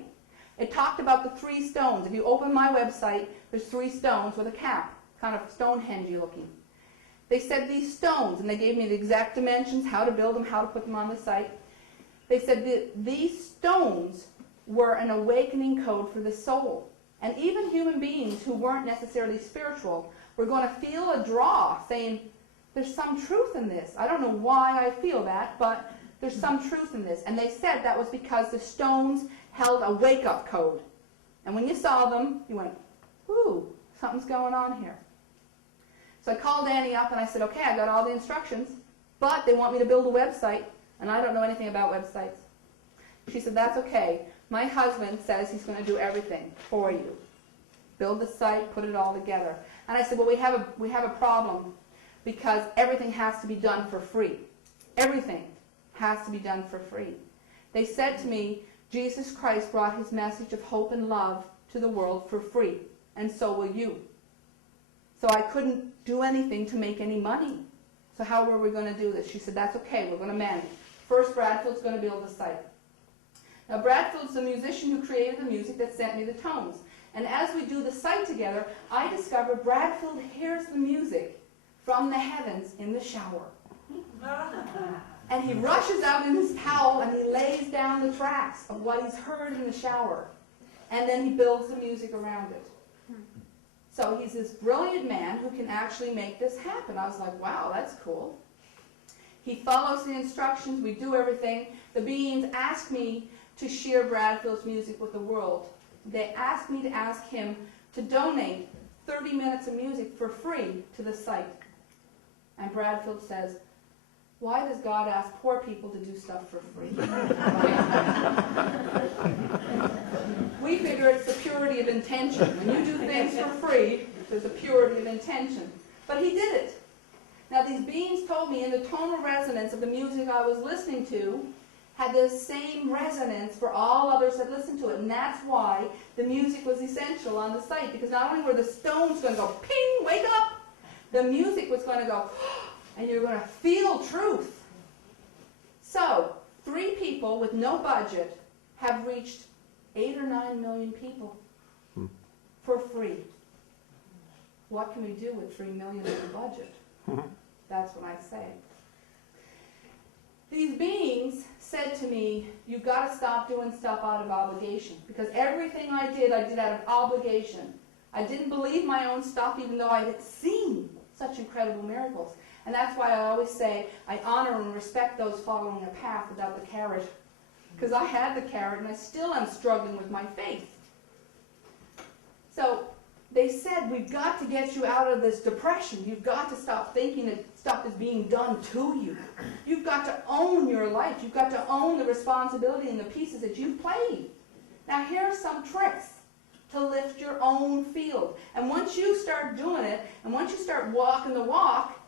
It talked about the 3 stones. If you open my website, there's 3 stones with a cap, kind of Stonehenge-y looking. They said these stones, and they gave me the exact dimensions, how to build them, how to put them on the site. They said that these stones were an awakening code for the soul. And even human beings who weren't necessarily spiritual were going to feel a draw, saying, there's some truth in this. I don't know why I feel that, but there's some truth in this. And they said that was because the stones held a wake-up code. And when you saw them, you went, ooh, something's going on here. So I called Annie up and I said, okay, I got all the instructions, but they want me to build a website, and I don't know anything about websites. She said, that's okay. My husband says he's going to do everything for you. Build the site, put it all together. And I said, well, we have a problem because everything has to be done for free. Everything has to be done for free. They said to me, Jesus Christ brought his message of hope and love to the world for free, and so will you. So I couldn't do anything to make any money. So how were we going to do this? She said, that's okay, we're going to manage. First, Bradfield's going to build the site. Now, Bradfield's the musician who created the music that sent me the tones. And as we do the site together, I discover Bradfield hears the music from the heavens in the shower. And he rushes out in his towel and he lays down the tracks of what he's heard in the shower. And then he builds the music around it. So he's this brilliant man who can actually make this happen. I was like, wow, that's cool. He follows the instructions. We do everything. The beings ask me to share Bradfield's music with the world. They asked me to ask him to donate 30 minutes of music for free to the site. And Bradfield says, why does God ask poor people to do stuff for free? We figure it's the purity of intention. When you do things for free, there's a purity of intention. But he did it. Now these beings told me in the tonal resonance of the music I was listening to had the same resonance for all others that listened to it. And that's why the music was essential on the site. Because not only were the stones going to go, ping, wake up, the music was going to go, and you're going to feel truth. So, 3 people with no budget have reached 8 or 9 million people for free. What can we do with 3 million in a budget? That's what I say. These beings said to me, you've got to stop doing stuff out of obligation. Because everything I did out of obligation. I didn't believe my own stuff, even though I had seen such incredible miracles. And that's why I always say I honor and respect those following a path without the carrot. Because I had the carrot, and I still am struggling with my faith. So they said, we've got to get you out of this depression. You've got to stop thinking that stuff is being done to you. You've got to own your life. You've got to own the responsibility and the pieces that you've played. Now here are some tricks to lift your own field. And once you start doing it, and once you start walking the walk,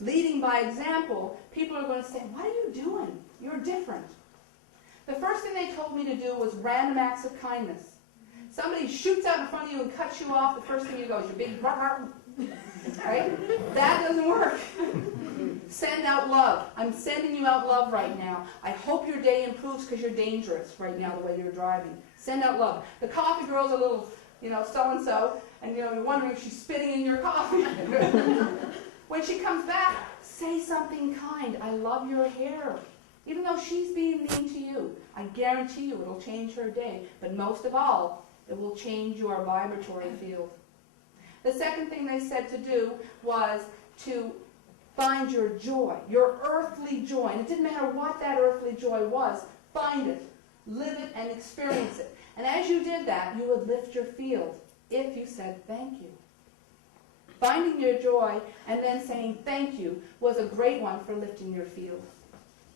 leading by example, people are going to say, what are you doing? You're different. The first thing they told me to do was random acts of kindness. Somebody shoots out in front of you and cuts you off, the first thing you go is your big right? That doesn't work. Send out love. I'm sending you out love right now. I hope your day improves because you're dangerous right now the way you're driving. Send out love. The coffee girl's a little, so-and-so, and you're wondering if she's spitting in your coffee. When she comes back, say something kind. I love your hair. Even though she's being mean to you, I guarantee you it'll change her day. But most of all, it will change your vibratory field. The second thing they said to do was to find your joy, your earthly joy. And it didn't matter what that earthly joy was. Find it, live it, and experience it. And as you did that, you would lift your field if you said thank you. Finding your joy and then saying thank you was a great one for lifting your field.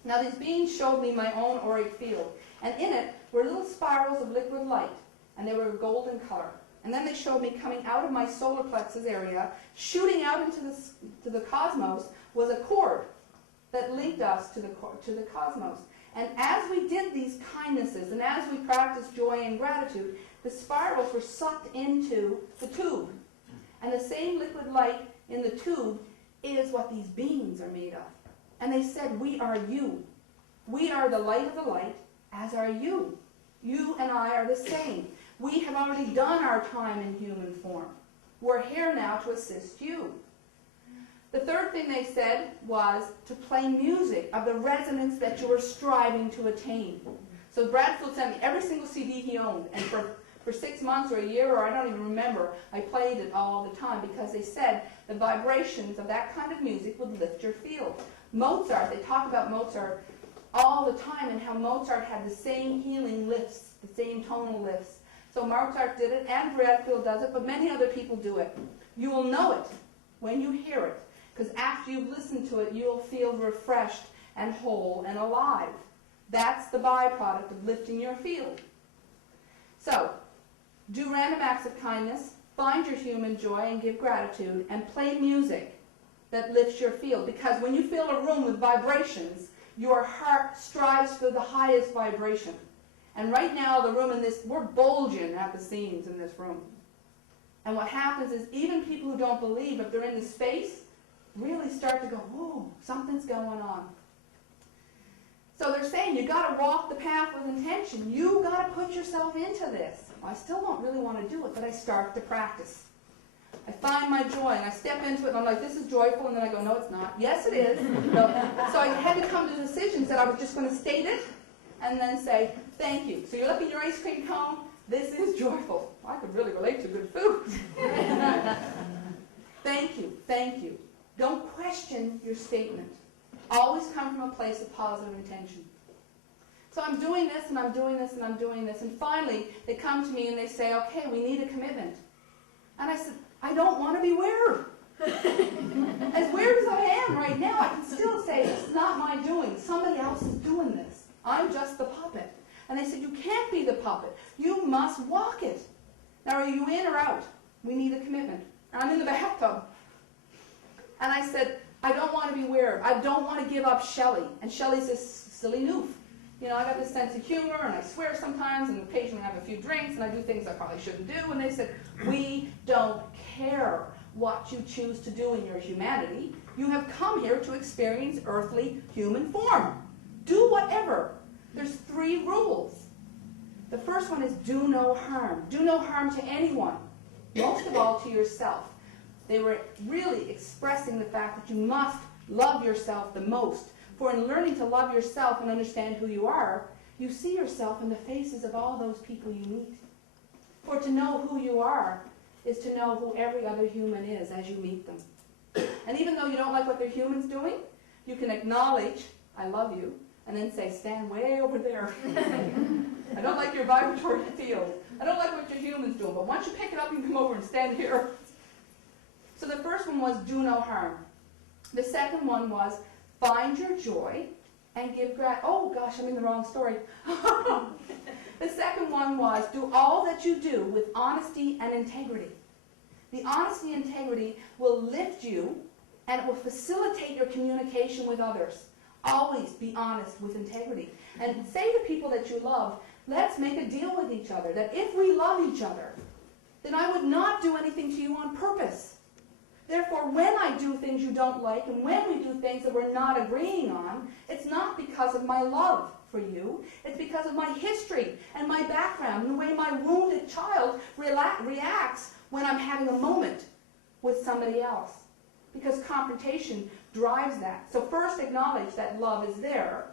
Now these beings showed me my own auric field, and in it were little spirals of liquid light, and they were golden color. And then they showed me coming out of my solar plexus area, shooting out into the cosmos, was a cord that linked us to the cosmos. And as we did these kindnesses, and as we practiced joy and gratitude, the spirals were sucked into the tube. And the same liquid light in the tube is what these beings are made of. And they said, we are you. We are the light of the light, as are you. You and I are the same. We have already done our time in human form. We're here now to assist you. The third thing they said was to play music of the resonance that you were striving to attain. So Bradfield sent me every single CD he owned, and for 6 months or a year, or I don't even remember, I played it all the time because they said the vibrations of that kind of music would lift your field. Mozart, they talk about Mozart all the time and how Mozart had the same healing lifts, the same tonal lifts. So Mozart did it, and Bradfield does it, but many other people do it. You will know it when you hear it, because after you've listened to it, you'll feel refreshed and whole and alive. That's the byproduct of lifting your field. So, do random acts of kindness, find your human joy and give gratitude, and play music that lifts your field. Because when you fill a room with vibrations, your heart strives for the highest vibration. And right now, the room in this, we're bulging at the seams in this room. And what happens is even people who don't believe, if they're in the space, really start to go, whoa, something's going on. So they're saying you got to walk the path with intention. You got to put yourself into this. Well, I still don't really want to do it, but I start to practice. I find my joy, and I step into it, and I'm like, this is joyful, and then I go, no, it's not. Yes, it is. No. So I had to come to decisions that I was just going to state it, and then say, thank you. So you're looking at your ice cream cone. This is joyful. Well, I could really relate to good food. Thank you. Thank you. Don't question your statement. Always come from a place of positive intention. So I'm doing this, and I'm doing this, and I'm doing this. And finally, they come to me and they say, okay, we need a commitment. And I said, I don't want to be weird. As weird as I am right now, I can still say, it's not my doing. Somebody else is doing this. I'm just the puppet. And they said, you can't be the puppet. You must walk it. Now, are you in or out? We need a commitment. And I'm in the bathtub. And I said, I don't want to be weird. I don't want to give up Shelley. And Shelley's this silly noof. You know, I got this sense of humor, and I swear sometimes, and occasionally I have a few drinks, and I do things I probably shouldn't do. And they said, we don't care what you choose to do in your humanity. You have come here to experience earthly human form. Do whatever. There's 3 rules. The first one is do no harm. Do no harm to anyone, most of all to yourself. They were really expressing the fact that you must love yourself the most. For in learning to love yourself and understand who you are, you see yourself in the faces of all those people you meet. For to know who you are is to know who every other human is as you meet them. And even though you don't like what their human's doing, you can acknowledge, I love you, and then say, stand way over there. I don't like your vibratory field. I don't like what your human's doing. But once you pick it up, you can come over and stand here. So the first one was do no harm. The second one was find your joy and give gratitude. Oh gosh, I'm in the wrong story. The second one was do all that you do with honesty and integrity. The honesty and integrity will lift you and it will facilitate your communication with others. Always be honest with integrity. And say to people that you love, let's make a deal with each other, that if we love each other, then I would not do anything to you on purpose. Therefore, when I do things you don't like, and when we do things that we're not agreeing on, it's not because of my love for you. It's because of my history and my background and the way my wounded child reacts when I'm having a moment with somebody else. Because confrontation drives that. So first acknowledge that love is there,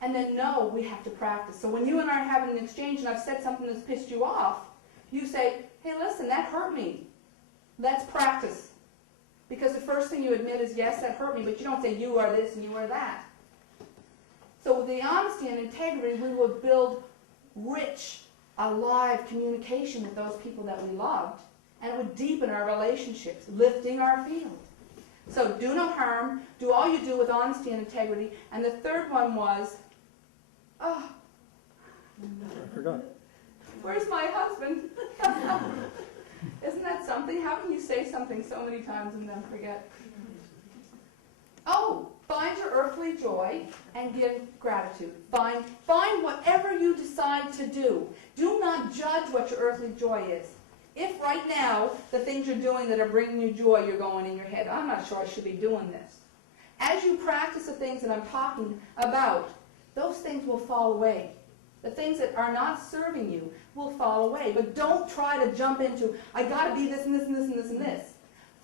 and then know we have to practice. So when you and I are having an exchange and I've said something that's pissed you off, you say, hey, listen, that hurt me. Let's practice. Because the first thing you admit is, yes, that hurt me, but you don't say you are this and you are that. So with the honesty and integrity, we will build rich, alive communication with those people that we loved, and it would deepen our relationships, lifting our field. So do no harm, do all you do with honesty and integrity. And the third one was, I forgot. Where's my husband? Isn't that something? How can you say something so many times and then forget? Oh, find your earthly joy and give gratitude. Find whatever you decide to do. Do not judge what your earthly joy is. If right now, the things you're doing that are bringing you joy, you're going in your head, I'm not sure I should be doing this. As you practice the things that I'm talking about, those things will fall away. The things that are not serving you will fall away. But don't try to jump into, I got to be this and this and this and this and this.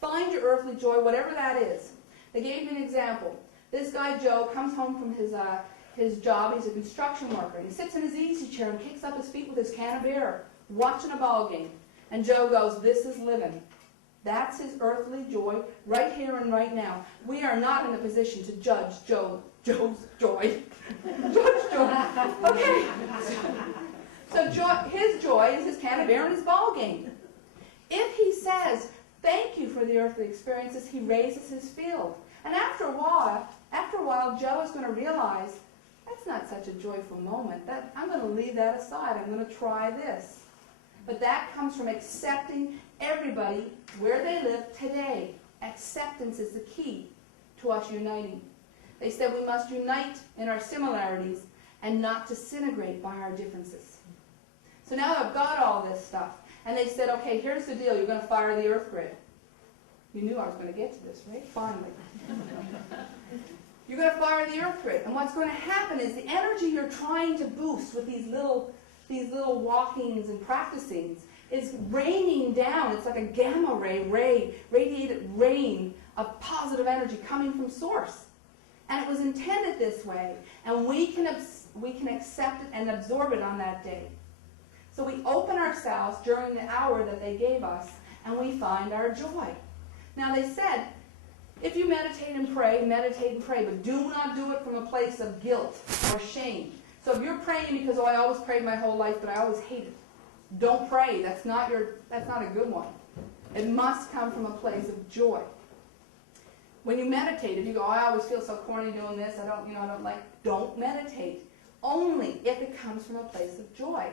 Find your earthly joy, whatever that is. They gave me an example. This guy, Joe, comes home from his job. He's a construction worker. And he sits in his easy chair and kicks up his feet with his can of beer, watching a ball game. And Joe goes, this is living. That's his earthly joy right here and right now. We are not in a position to judge Joe's joy. Judge Joe. Okay. So his joy is his can of beer and his ball game. If he says, thank you for the earthly experiences, he raises his field. And after a while, Joe is going to realize, that's not such a joyful moment. I'm going to leave that aside. I'm going to try this. But that comes from accepting everybody where they live today. Acceptance is the key to us uniting. They said we must unite in our similarities and not disintegrate by our differences. So now I've got all this stuff. And they said, okay, here's the deal. You're going to fire the earth grid. You knew I was going to get to this, right? Finally. You're going to fire the earth grid. And what's going to happen is the energy you're trying to boost with these little walkings and practicings is raining down. It's like a gamma ray, radiated rain of positive energy coming from source. And it was intended this way. And we can accept it and absorb it on that day. So we open ourselves during the hour that they gave us, and we find our joy. Now they said, if you meditate and pray, but do not do it from a place of guilt or shame. So if you're praying because, I always prayed my whole life, but I always hate it. Don't pray. That's not a good one. It must come from a place of joy. When you meditate, if you go, I always feel so corny doing this, I don't like, don't meditate. Only if it comes from a place of joy.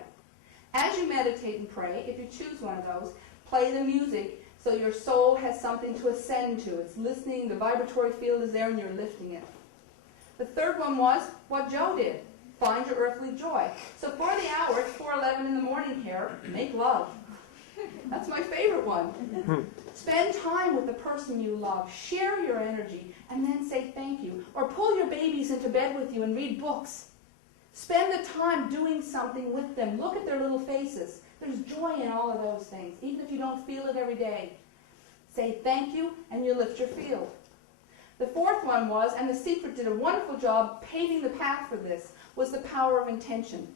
As you meditate and pray, if you choose one of those, play the music so your soul has something to ascend to. It's listening, the vibratory field is there and you're lifting it. The third one was what Joe did. Find your earthly joy. So for the hour, it's 4:11 in the morning here, make love. That's my favorite one. Spend time with the person you love. Share your energy and then say thank you. Or pull your babies into bed with you and read books. Spend the time doing something with them. Look at their little faces. There's joy in all of those things, even if you don't feel it every day. Say thank you and you lift your field. The fourth one was, and The Secret did a wonderful job paving the path for this, was the power of intention.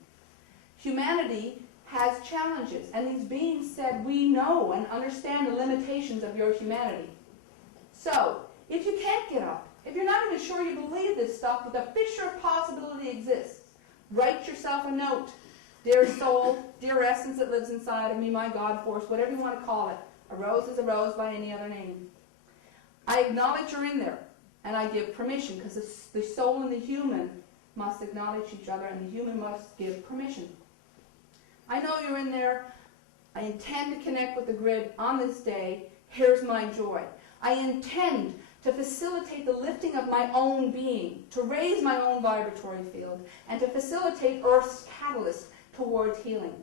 Humanity has challenges. And these beings said, we know and understand the limitations of your humanity. So, if you can't get up, if you're not even sure you believe this stuff, but the fissure of possibility exists, write yourself a note. Dear soul, dear essence that lives inside of me, my God force, whatever you want to call it. A rose is a rose by any other name. I acknowledge you're in there, and I give permission, because the soul and the human must acknowledge each other, and the human must give permission. I know you're in there. I intend to connect with the grid on this day. Here's my joy. I intend to facilitate the lifting of my own being, to raise my own vibratory field, and to facilitate Earth's catalyst towards healing.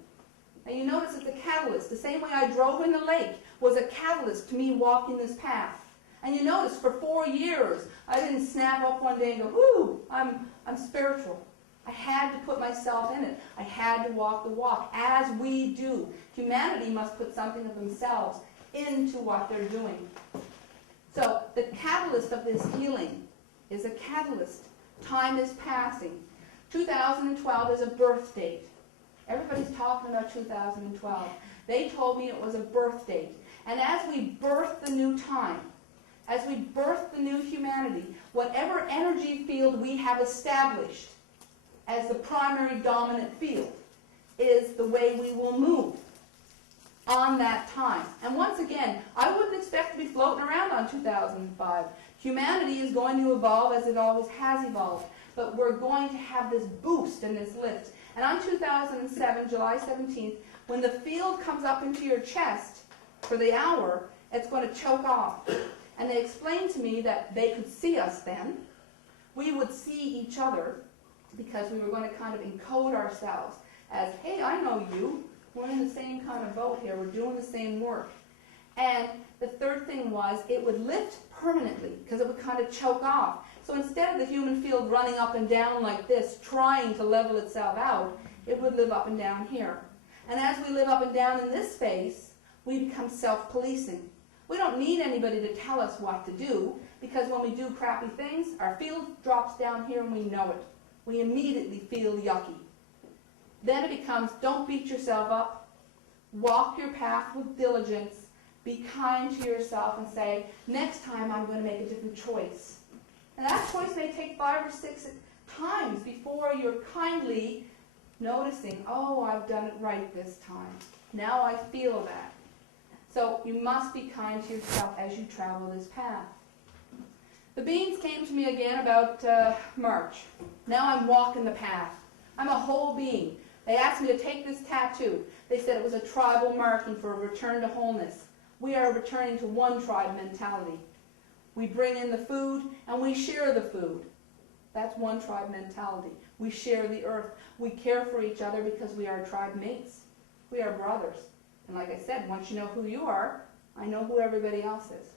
Now you notice that the catalyst, the same way I drove in the lake, was a catalyst to me walking this path. And you notice for 4 years, I didn't snap up one day and go, whoo, I'm spiritual. I had to put myself in it. I had to walk the walk, as we do. Humanity must put something of themselves into what they're doing. So the catalyst of this healing is a catalyst. Time is passing. 2012 is a birth date. Everybody's talking about 2012. They told me it was a birth date. And as we birth the new time, as we birth the new humanity, whatever energy field we have established as the primary dominant field is the way we will move on that time. And once again, I wouldn't expect to be floating around on 2005. Humanity is going to evolve as it always has evolved. But we're going to have this boost and this lift. And on 2007, July 17th, when the field comes up into your chest for the hour, it's going to choke off. And they explained to me that they could see us then. We would see each other because we were going to kind of encode ourselves as, hey, I know you. We're in the same kind of boat here. We're doing the same work. And the third thing was it would lift permanently because it would kind of choke off. So instead of the human field running up and down like this, trying to level itself out, it would live up and down here. And as we live up and down in this space, we become self-policing. We don't need anybody to tell us what to do, because when we do crappy things, our field drops down here and we know it. We immediately feel yucky. Then it becomes, don't beat yourself up. Walk your path with diligence. Be kind to yourself and say, next time I'm going to make a different choice. And that choice may take 5 or 6 times before you're kindly noticing, oh, I've done it right this time. Now I feel that. So you must be kind to yourself as you travel this path. The beings came to me again about March. Now I'm walking the path. I'm a whole being. They asked me to take this tattoo. They said it was a tribal marking for a return to wholeness. We are returning to one tribe mentality. We bring in the food and we share the food. That's one tribe mentality. We share the earth. We care for each other because we are tribe mates. We are brothers. And like I said, once you know who you are, I know who everybody else is.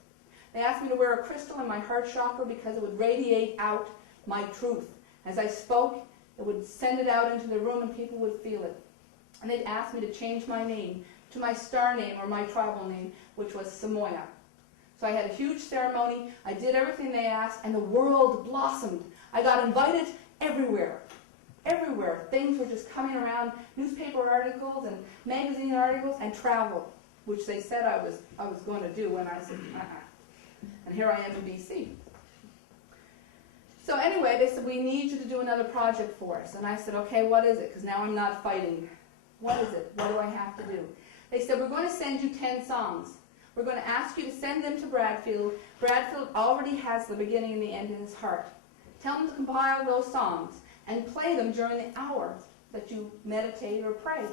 They asked me to wear a crystal in my heart chakra because it would radiate out my truth. As I spoke, it would send it out into the room and people would feel it. And they'd asked me to change my name to my star name or my tribal name, which was Samoya. So I had a huge ceremony. I did everything they asked, and the world blossomed. I got invited everywhere. Everywhere. Things were just coming around, newspaper articles and magazine articles and travel, which they said I was going to do, and I said, And here I am in BC. So anyway, they said, we need you to do another project for us. And I said, okay, what is it? Because now I'm not fighting. What is it? What do I have to do? They said, we're going to send you 10 songs. We're going to ask you to send them to Bradfield. Bradfield already has the beginning and the end in his heart. Tell him to compile those songs and play them during the hour that you meditate or pray.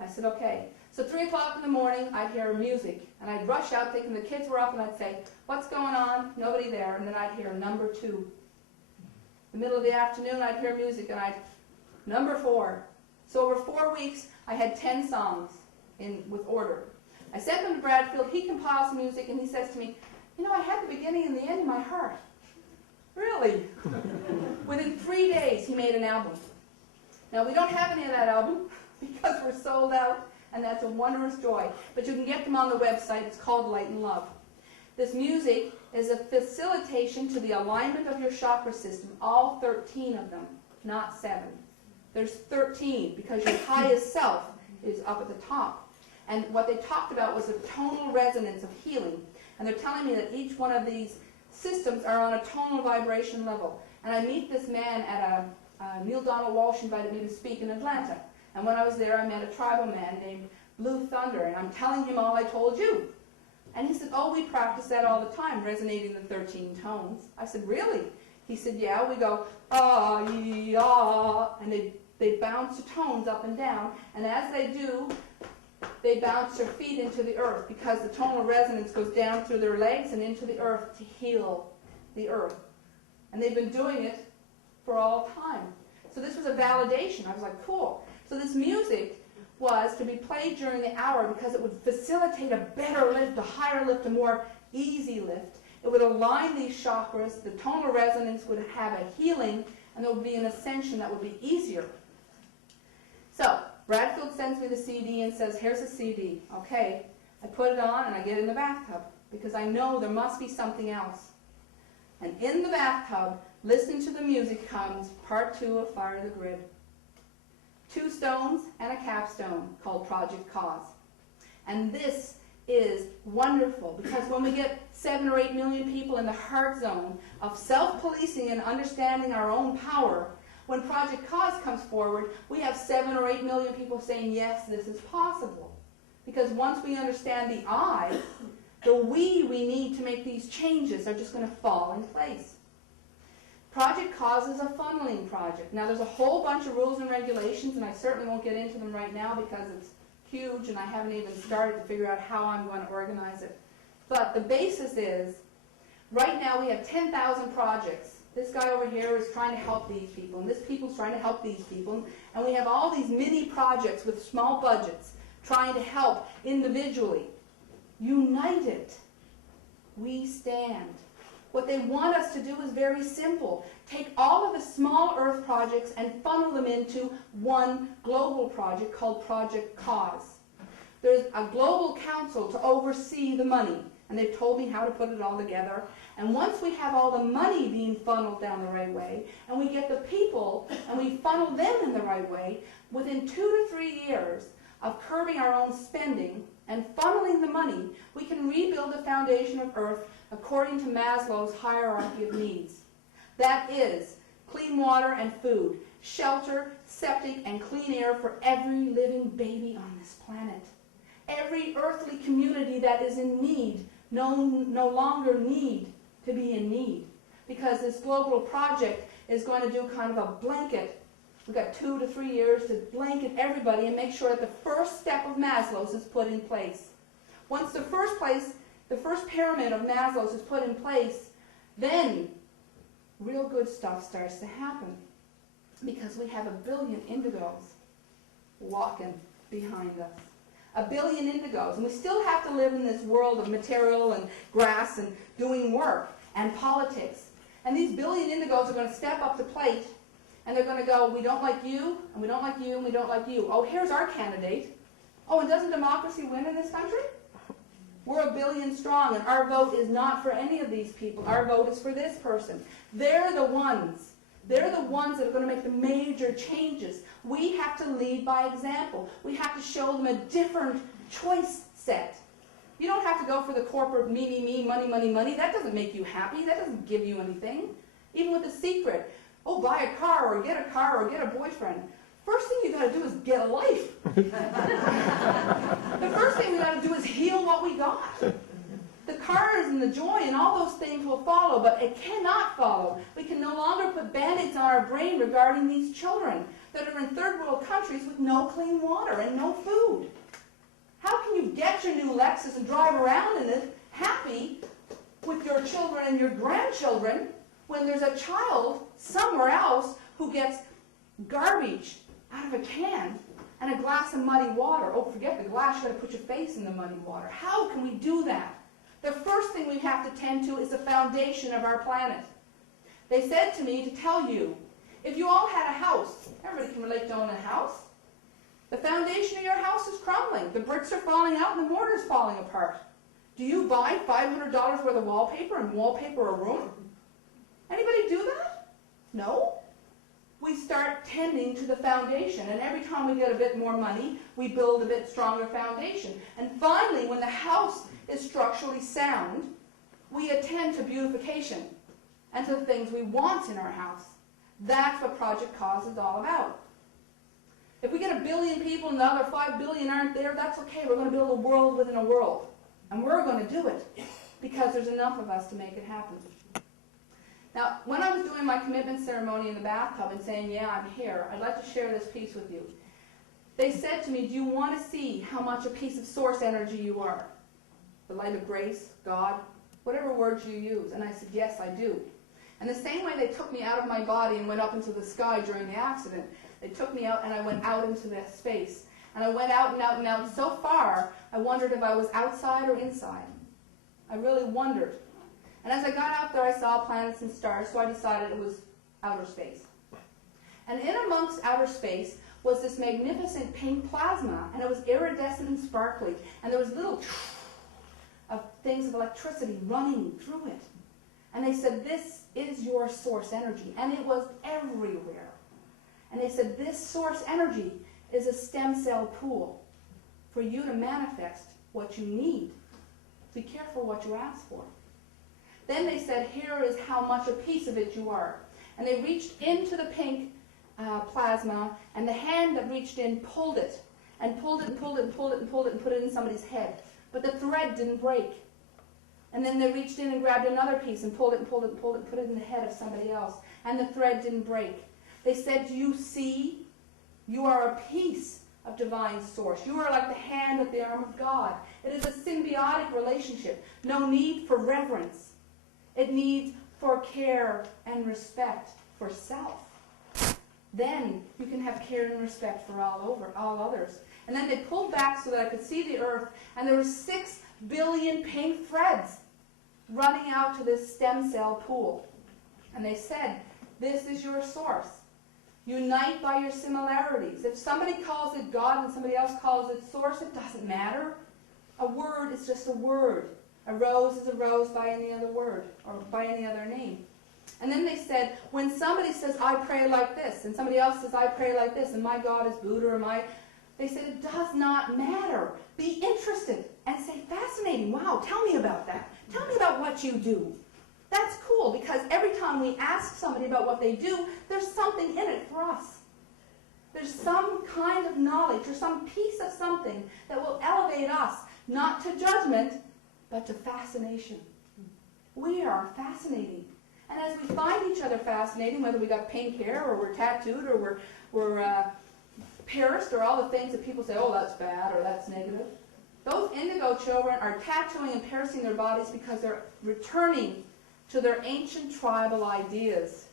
I said, okay. So 3 o'clock in the morning, I'd hear music, and I'd rush out thinking the kids were up, and I'd say, what's going on? Nobody there. And then I'd hear number 2. The middle of the afternoon, I'd hear music, and I'd, number 4. So over 4 weeks, I had 10 songs with order. I sent them to Bradfield. He compiles some music, and he says to me, you know, I had the beginning and the end in my heart. Really? Within 3 days, he made an album. Now, we don't have any of that album because we're sold out, and that's a wondrous joy. But you can get them on the website. It's called Light and Love. This music is a facilitation to the alignment of your chakra system, all 13 of them, not 7. There's 13 because your highest self is up at the top. And what they talked about was the tonal resonance of healing. And they're telling me that each one of these systems are on a tonal vibration level. And I meet this man at Neil Donald Walsh invited me to speak in Atlanta. And when I was there, I met a tribal man named Blue Thunder, and I'm telling him all I told you. And he said, oh, we practice that all the time, resonating the 13 tones. I said, really? He said, yeah, we go, ah, yee, ah, and they bounce the tones up and down, and as they do, they bounce their feet into the earth, because the tonal resonance goes down through their legs and into the earth to heal the earth. And they've been doing it for all time. So this was a validation. I was like, cool. So this music was to be played during the hour because it would facilitate a better lift, a higher lift, a more easy lift. It would align these chakras, the tonal resonance would have a healing, and there would be an ascension that would be easier. So, Bradfield sends me the CD and says, here's a CD. Okay, I put it on and I get in the bathtub because I know there must be something else. And in the bathtub, listening to the music comes part 2 of Fire the Grid. 2 stones and a capstone called Project Cause. And this is wonderful because when we get 7 or 8 million people in the heart zone of self-policing and understanding our own power, when Project Cause comes forward, we have 7 or 8 million people saying, yes, this is possible. Because once we understand the I, the we need to make these changes are just going to fall in place. Project Cause is a funneling project. Now there's a whole bunch of rules and regulations, and I certainly won't get into them right now because it's huge and I haven't even started to figure out how I'm going to organize it. But the basis is, right now we have 10,000 projects. This guy over here is trying to help these people, and this people's trying to help these people, and we have all these mini projects with small budgets trying to help individually. United, we stand. What they want us to do is very simple. Take all of the small Earth projects and funnel them into one global project called Project Cause. There's a global council to oversee the money, and they've told me how to put it all together. And once we have all the money being funneled down the right way, and we get the people, and we funnel them in the right way, within 2 to 3 years of curbing our own spending and funneling the money, we can rebuild the foundation of Earth according to Maslow's hierarchy of needs. That is, clean water and food, shelter, septic, and clean air for every living baby on this planet. Every earthly community that is in need no longer need to be in need, because this global project is going to do kind of a blanket. We've got 2 to 3 years to blanket everybody and make sure that the first step of Maslow's is put in place. Once the first pyramid of Maslow's is put in place, then real good stuff starts to happen, because we have 1 billion indigos walking behind us. 1 billion indigos, and we still have to live in this world of material and grass and doing work and politics. And these 1 billion indigos are going to step up to plate, and they're going to go, we don't like you, and we don't like you, and we don't like you. Oh, here's our candidate. Oh, and doesn't democracy win in this country? We're 1 billion strong, and our vote is not for any of these people. Our vote is for this person. They're the ones. They're the ones that are going to make the major changes. We have to lead by example. We have to show them a different choice set. You don't have to go for the corporate me, me, me, money, money, money. That doesn't make you happy. That doesn't give you anything. Even with The Secret, oh, buy a car or get a boyfriend. First thing you got to do is get a life. The first thing we got to do is heal what we got. The cars and the joy and all those things will follow, but it cannot follow. We can no longer put band-aids on our brain regarding these children that are in third world countries with no clean water and no food. How can you get your new Lexus and drive around in it happy with your children and your grandchildren when there's a child somewhere else who gets garbage out of a can and a glass of muddy water? Oh, forget the glass, you got to put your face in the muddy water. How can we do that? The first thing we have to tend to is the foundation of our planet. They said to me to tell you, if you all had a house, everybody can relate to own a house, the foundation of your house is crumbling. The bricks are falling out and the mortar's falling apart. Do you buy $500 worth of wallpaper and wallpaper a room? Anybody do that? No? we start tending to the foundation. And every time we get a bit more money, we build a bit stronger foundation. And finally, when the house is structurally sound, we attend to beautification and to the things we want in our house. That's what Project Cause is all about. If we get 1 billion people and the other 5 billion aren't there, that's okay. We're going to build a world within a world. And we're going to do it because there's enough of us to make it happen. Now, when I was doing my commitment ceremony in the bathtub and saying, yeah, I'm here, I'd like to share this piece with you. They said to me, do you want to see how much a piece of source energy you are? The light of grace, God, whatever words you use. And I said, yes, I do. And the same way they took me out of my body and went up into the sky during the accident, they took me out and I went out into that space. And I went out and out and out so far, I wondered if I was outside or inside. I really wondered. And as I got out there, I saw planets and stars, so I decided it was outer space. And in amongst outer space was this magnificent pink plasma, and it was iridescent and sparkly, and there was little of things of electricity running through it. And they said, this is your source energy, and it was everywhere. And they said, this source energy is a stem cell pool for you to manifest what you need. Be careful what you ask for. Then they said, here is how much a piece of it you are. And they reached into the pink plasma, and the hand that reached in pulled it, and pulled it, and pulled it, and pulled it, and pulled it, and put it in somebody's head. But the thread didn't break. And then they reached in and grabbed another piece, and pulled it, and pulled it, and pulled it, and put it in the head of somebody else. And the thread didn't break. They said, do you see? You are a piece of divine source. You are like the hand at the arm of God. It is a symbiotic relationship. No need for reverence. It needs for care and respect for self. Then you can have care and respect for all others. And then they pulled back so that I could see the earth, and there were 6 billion pink threads running out to this stem cell pool. And they said, this is your source. Unite by your similarities. If somebody calls it God and somebody else calls it source, it doesn't matter. A word is just a word. A rose is a rose by any other word or by any other name. And then they said, when somebody says, I pray like this, and somebody else says, I pray like this, and my God is Buddha, or they said, it does not matter. Be interested and say, fascinating. Wow, tell me about that. Tell me about what you do. That's cool, because every time we ask somebody about what they do, there's something in it for us. There's some kind of knowledge or some piece of something that will elevate us, not to judgment, but to fascination. We are fascinating. And as we find each other fascinating, whether we got pink hair, or we're tattooed, or we're pierced, or all the things that people say, oh, that's bad, or that's negative, those indigo children are tattooing and piercing their bodies because they're returning to their ancient tribal ideas.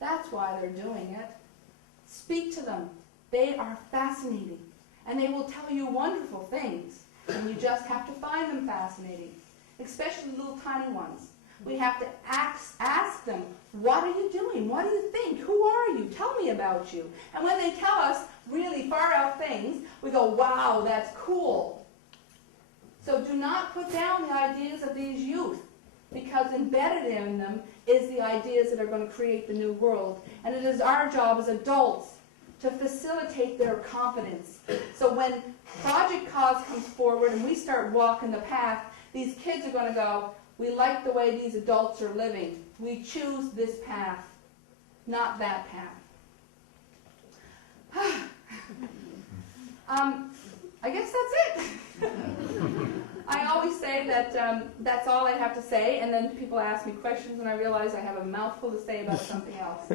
That's why they're doing it. Speak to them. They are fascinating. And they will tell you wonderful things. And you just have to find them fascinating, especially little tiny ones. We have to ask them, what are you doing? What do you think? Who are you? Tell me about you. And when they tell us really far out things, we go, wow, that's cool. So do not put down the ideas of these youth, because embedded in them is the ideas that are going to create the new world. And it is our job as adults to facilitate their confidence. So when Project Cause comes forward and we start walking the path, these kids are going to go, we like the way these adults are living. We choose this path, not that path. I guess that's it. I always say that that's all I have to say, and then people ask me questions and I realize I have a mouthful to say about something else.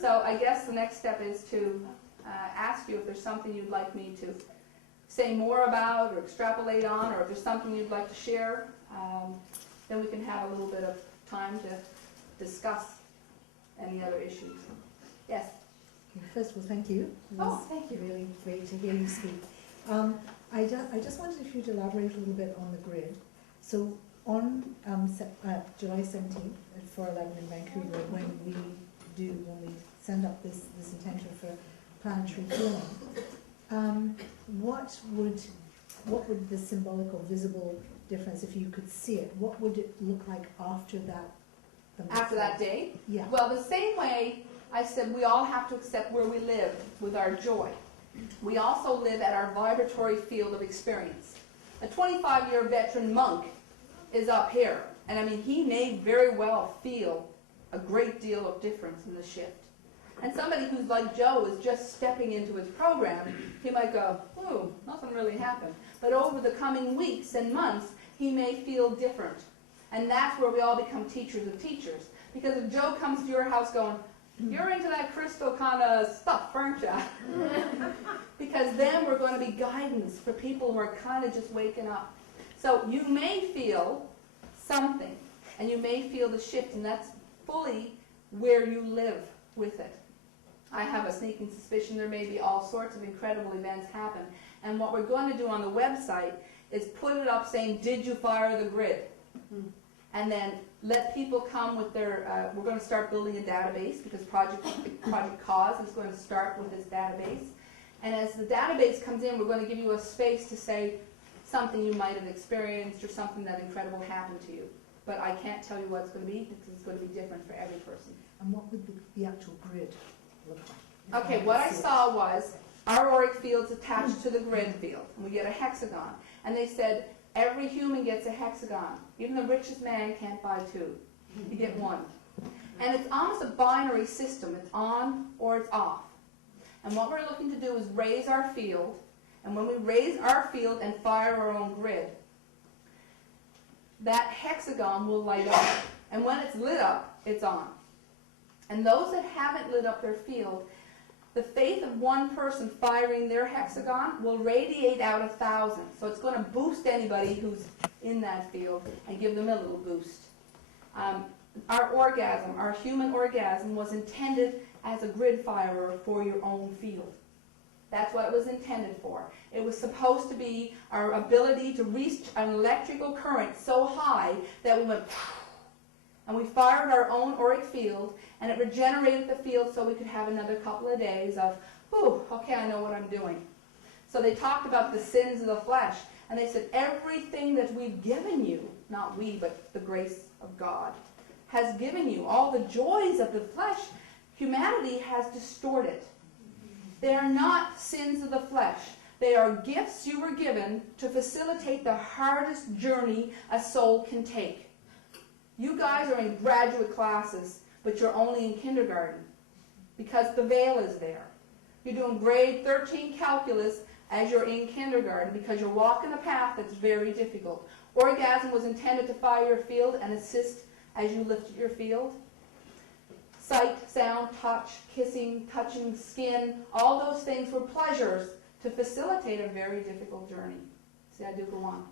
So I guess the next step is to ask you if there's something you'd like me to say more about or extrapolate on, or if there's something you'd like to share, then we can have a little bit of time to discuss any other issues. Yes? First of all, thank you. It was thank you. really great to hear you speak. I just wanted you to elaborate a little bit on the grid. So on July 17th at 4:11 in Vancouver, when we send up this intention for planetary healing, what would the symbolic or visible difference, if you could see it, what would it look like after that? After that day? Yeah. Well, the same way I said we all have to accept where we live with our joy. We also live at our vibratory field of experience. A 25-year veteran monk is up here, and I mean, he may very well feel a great deal of difference in the shift. And somebody who's like Joe is just stepping into his program, he might go, ooh, nothing really happened. But over the coming weeks and months, he may feel different. And that's where we all become teachers of teachers. Because if Joe comes to your house going, you're into that crystal kind of stuff, aren't you? Because then we're going to be guidance for people who are kind of just waking up. So you may feel something, and you may feel the shift, and that's fully where you live with it. I have a sneaking suspicion there may be all sorts of incredible events happen. And what we're going to do on the website is put it up saying, did you fire the grid? And then let people come with their, we're going to start building a database because Project Cause is going to start with this database. And as the database comes in, we're going to give you a space to say something you might have experienced or something that incredible happened to you. But I can't tell you what it's going to be because it's going to be different for every person. And what would the actual grid look like? Okay, what I saw was our auric field's attached to the grid field, and we get a hexagon. And they said every human gets a hexagon. Even the richest man can't buy two. You get one. And it's almost a binary system. It's on or it's off. And what we're looking to do is raise our field. And when we raise our field and fire our own grid, that hexagon will light up. And when it's lit up, it's on. And those that haven't lit up their field, the faith of one person firing their hexagon will radiate out 1,000. So it's going to boost anybody who's in that field and give them a little boost. Our orgasm, our human orgasm, was intended as a grid firer for your own field. That's what it was intended for. It was supposed to be our ability to reach an electrical current so high that we went and we fired our own auric field, and it regenerated the field so we could have another couple of days of, ooh, okay, I know what I'm doing. So they talked about the sins of the flesh, and they said everything that we've given you, not we, but the grace of God, has given you, all the joys of the flesh, humanity has distorted. They are not sins of the flesh. They are gifts you were given to facilitate the hardest journey a soul can take. You guys are in graduate classes, but you're only in kindergarten because the veil is there. You're doing grade 13 calculus as you're in kindergarten because you're walking a path that's very difficult. Orgasm was intended to fire your field and assist as you lifted your field. Sight, sound, touch, kissing, touching skin, all those things were pleasures to facilitate a very difficult journey. See, I do go on.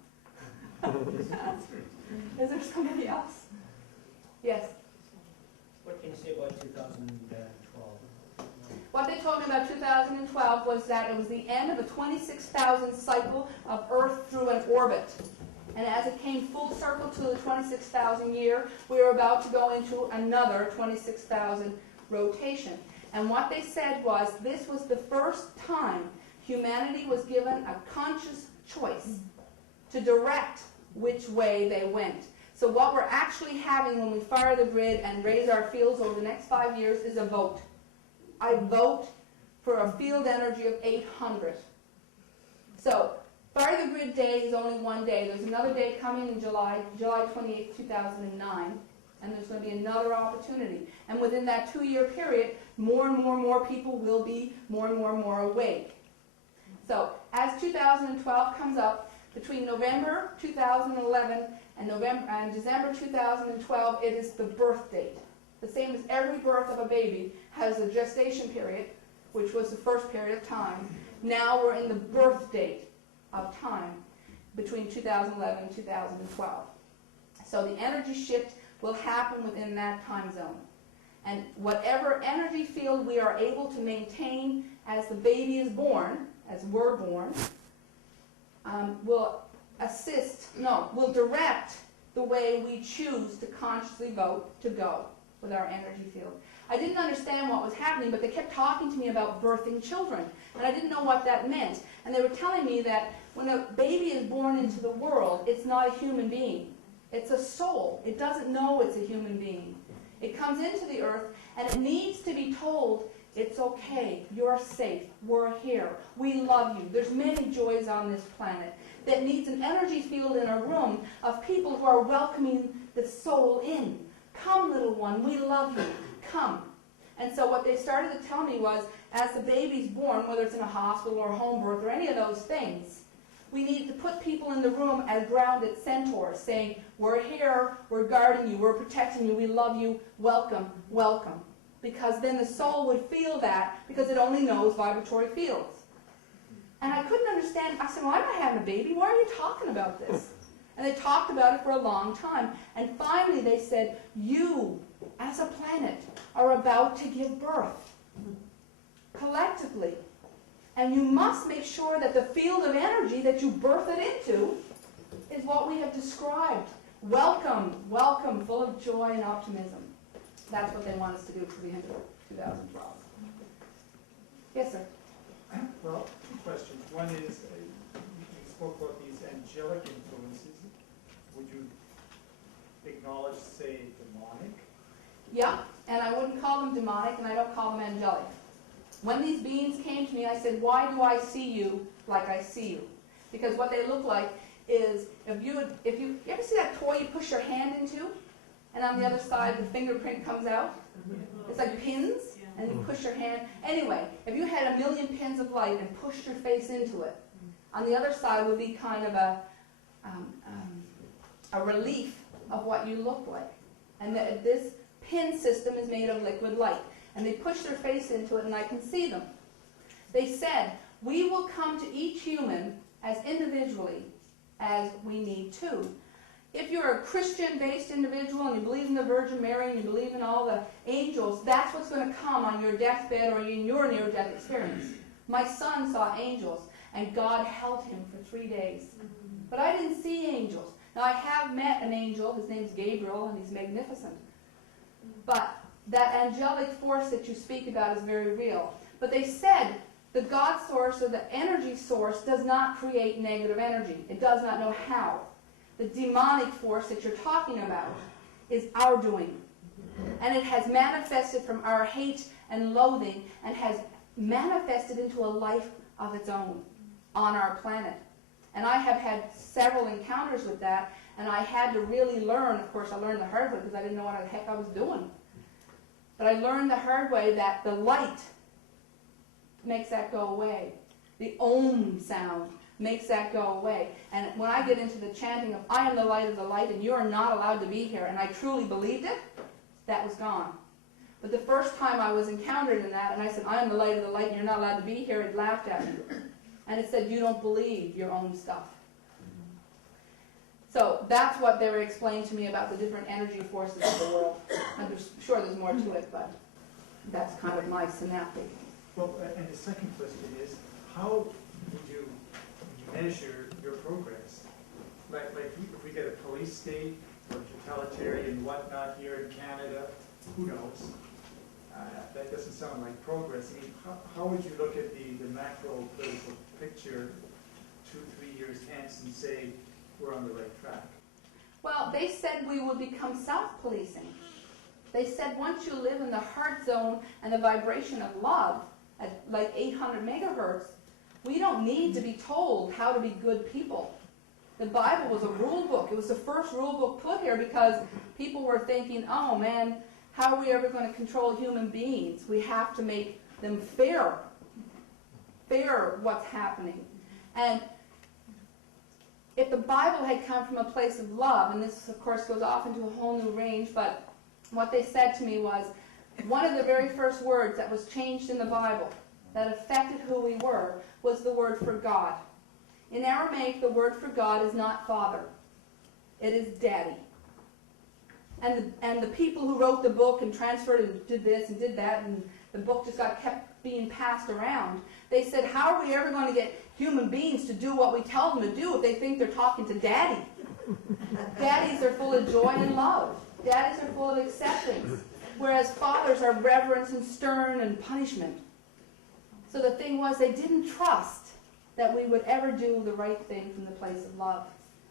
Is there somebody else? Yes? What can you say about 2012? What they told me about 2012 was that it was the end of a 26,000 cycle of Earth through an orbit. And as it came full circle to the 26,000 year, we were about to go into another 26,000 rotation. And what they said was this was the first time humanity was given a conscious choice to direct which way they went. So what we're actually having when we fire the grid and raise our fields over the next 5 years is a vote. I vote for a field energy of 800. So Fire the Grid Day is only one day. There's another day coming in July 28, 2009, and there's going to be another opportunity. And within that 2-year period, more and more people will be more and more awake. So as 2012 comes up, between November 2011 and December 2012, it is the birth date. The same as every birth of a baby has a gestation period, which was the first period of time. Now we're in the birth date of time between 2011 and 2012. So the energy shift will happen within that time zone. And whatever energy field we are able to maintain as the baby is born, as we're born, will direct the way we choose to consciously vote to go with our energy field. I didn't understand what was happening, but they kept talking to me about birthing children, and I didn't know what that meant. And they were telling me that when a baby is born into the world, it's not a human being. It's a soul. It doesn't know it's a human being. It comes into the earth, And it needs to be told, it's okay, you're safe, we're here, we love you. There's many joys on this planet. That needs an energy field in a room of people who are welcoming the soul in. Come, little one, we love you, come. And so what they started to tell me was, as the baby's born, whether it's in a hospital or home birth or any of those things, we need to put people in the room as grounded centaurs, saying, we're here, we're guarding you, we're protecting you, we love you, welcome, welcome. Because then the soul would feel that, because it only knows vibratory fields. And I couldn't understand. I said, well, I'm not having a baby. Why are you talking about this? And they talked about it for a long time. And finally they said, you, as a planet, are about to give birth. Collectively. And you must make sure that the field of energy that you birth it into is what we have described. Welcome, welcome, full of joy and optimism. That's what they want us to do for the end of 2012. Yes, sir? Well, two questions. One is, you spoke about these angelic influences. Would you acknowledge, say, demonic? Yeah, and I wouldn't call them demonic, and I don't call them angelic. When these beings came to me, I said, why do I see you like I see you? Because what they look like is, if you ever see that toy you push your hand into, and on the other side the fingerprint comes out? It's like pins, and you push your hand. Anyway, if you had 1,000,000 pins of light and pushed your face into it, on the other side would be kind of a relief of what you look like. And this pin system is made of liquid light. And they push their face into it, and I can see them. They said, we will come to each human as individually as we need to. If you're a Christian-based individual and you believe in the Virgin Mary and you believe in all the angels, that's what's going to come on your deathbed or in your near-death experience. My son saw angels, and God held him for 3 days. But I didn't see angels. Now, I have met an angel. His name's Gabriel, and he's magnificent. But that angelic force that you speak about is very real. But they said the God source or the energy source does not create negative energy. It does not know how. The demonic force that you're talking about is our doing. And it has manifested from our hate and loathing and has manifested into a life of its own on our planet. And I have had several encounters with that, and I had to really learn. Of course, I learned the hard way because I didn't know what the heck I was doing. But I learned the hard way that the light makes that go away. The Om sound makes that go away. And when I get into the chanting of, I am the light of the light and you are not allowed to be here, and I truly believed it, that was gone. But the first time I was encountered in that, and I said, I am the light of the light and you're not allowed to be here, it laughed at me. And it said, you don't believe your own stuff. So that's what they were explaining to me about the different energy forces of the world. I'm sure there's more to it, but that's kind of my synaptic. Well, and the second question is, how would you measure your progress? Like if we get a police state or totalitarian whatnot here in Canada, who knows? That doesn't sound like progress. I mean, how would you look at the macro political picture 2-3 years hence and say we're on the right track? Well, they said we would become self-policing. They said once you live in the heart zone and the vibration of love at like 800 megahertz, we don't need to be told how to be good people. The Bible was a rule book. It was the first rule book put here because people were thinking, oh man, how are we ever going to control human beings? We have to make them fear what's happening. And if the Bible had come from a place of love, and this of course goes off into a whole new range, but what they said to me was, one of the very first words that was changed in the Bible that affected who we were was the word for God. In Aramaic, the word for God is not father. It is daddy. And the people who wrote the book and transferred it and did this and did that, and the book just kept being passed around, they said, how are we ever going to get human beings to do what we tell them to do if they think they're talking to daddy? Daddies are full of joy and love. Daddies are full of acceptance. Whereas fathers are reverence and stern and punishment. So the thing was, they didn't trust that we would ever do the right thing from the place of love.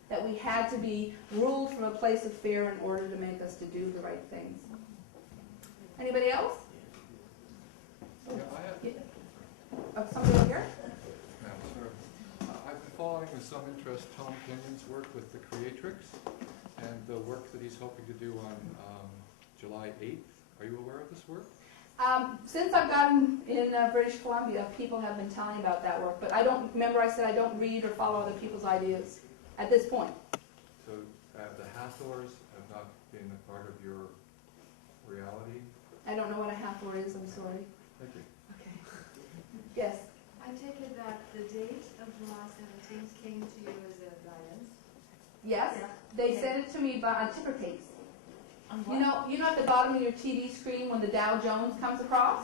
That we had to be ruled from a place of fear in order to make us to do the right things. Anybody else? Yeah, I have, Oh, somebody over here? yeah, sure. I've been following with some interest Tom Kenyon's work with the Creatrix and the work that he's hoping to do on July 8th. Are you aware of this work? Since I've gotten in British Columbia, people have been telling about that work, but I don't remember. I said I don't read or follow other people's ideas at this point. So the Hathors have not been a part of your reality? I don't know what a Hathor is. I'm sorry. Thank you. Okay. Yes. I take it that the date of July 17th came to you as a guidance. Yes. Yeah. They sent it to me on ticker tapes. On You know at the bottom of your TV screen when the Dow Jones comes across?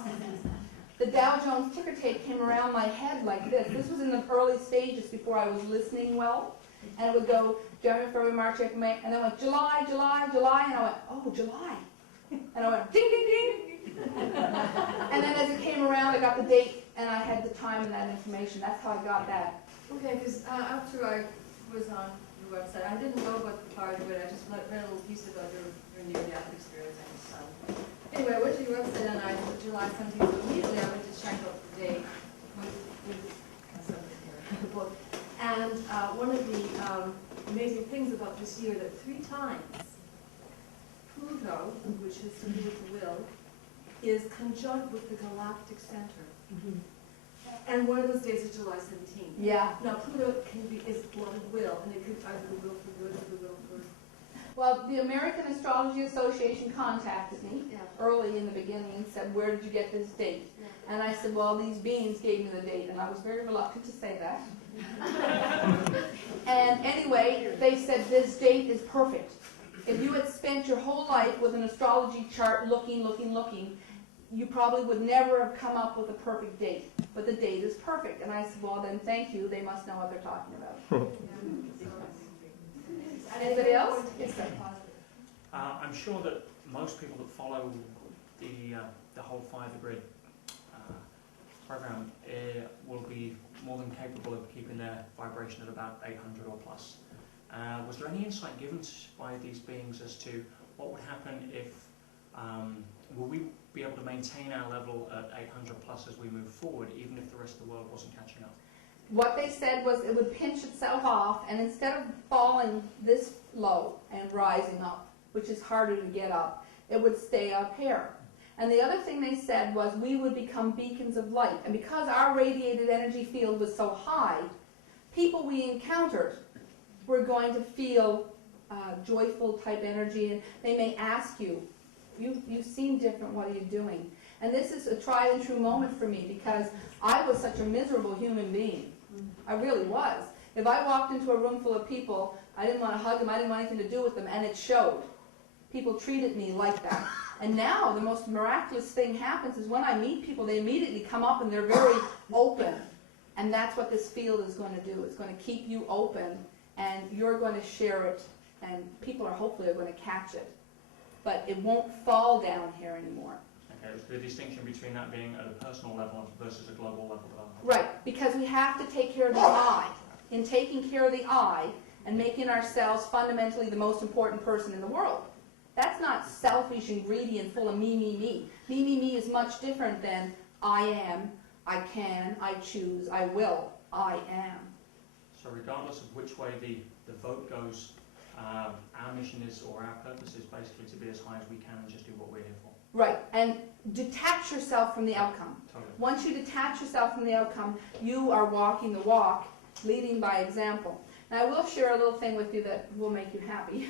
The Dow Jones ticker tape came around my head like this. This was in the early stages before I was listening well. And it would go January, February, March, April, May, and then it went July, July, July, and I went, oh, July. And I went ding, ding, ding. And then as it came around, I got the date, and I had the time and that information. That's how I got that. Okay, because after I was on your website, I didn't know about the part of it. I just read a little piece about your near-death experience and stuff. Anyway, I went to your website on July 17th, so immediately I went to check out the date with something here, the book. And one of the amazing things about this year that 3 times Pluto, which is to do with the will, is conjunct with the galactic center. And one of those days is July 17th. Yeah. Now Pluto is one will, and it could either be will for good or the will for. Well, the American Astrology Association contacted me Yeah. early in the beginning and said, where did you get this date? Yeah. And I said, well, these beings gave me the date, and I was very reluctant to say that. And anyway, they said this date is perfect. If you had spent your whole life with an astrology chart looking, you probably would never have come up with a perfect date. But the date is perfect. And I said, well, then thank you. They must know what they're talking about. Anybody else? Yes, sir. I'm sure that most people that follow the whole Fire the Grid program will be more than capable of keeping their vibration at about 800 or plus. Was there any insight given by these beings as to what would happen if, will we be able to maintain our level at 800 plus as we move forward, even if the rest of the world wasn't catching up? What they said was it would pinch itself off, and instead of falling this low and rising up, which is harder to get up, it would stay up here. And the other thing they said was we would become beacons of light. And because our radiated energy field was so high, people we encountered were going to feel joyful type energy, and they may ask you, you seem different, what are you doing? And this is a tried and true moment for me because I was such a miserable human being. I really was. If I walked into a room full of people, I didn't want to hug them, I didn't want anything to do with them, and it showed. People treated me like that. And now the most miraculous thing happens is when I meet people, they immediately come up and they're very open. And that's what this field is going to do. It's going to keep you open, and you're going to share it, and people are hopefully going to catch it. But it won't fall down here anymore. Okay, the distinction between that being at a personal level versus a global level development. Right, because we have to take care of the I. In taking care of the I and making ourselves fundamentally the most important person in the world. That's not selfish and greedy and full of me, me, me. Me, me, me is much different than I am, I can, I choose, I will, I am. So regardless of which way the vote goes, our mission is, or our purpose is basically to be as high as we can and just do what we're here for. Right, and detach yourself from the outcome. Totally. Once you detach yourself from the outcome, you are walking the walk, leading by example. Now I will share a little thing with you that will make you happy.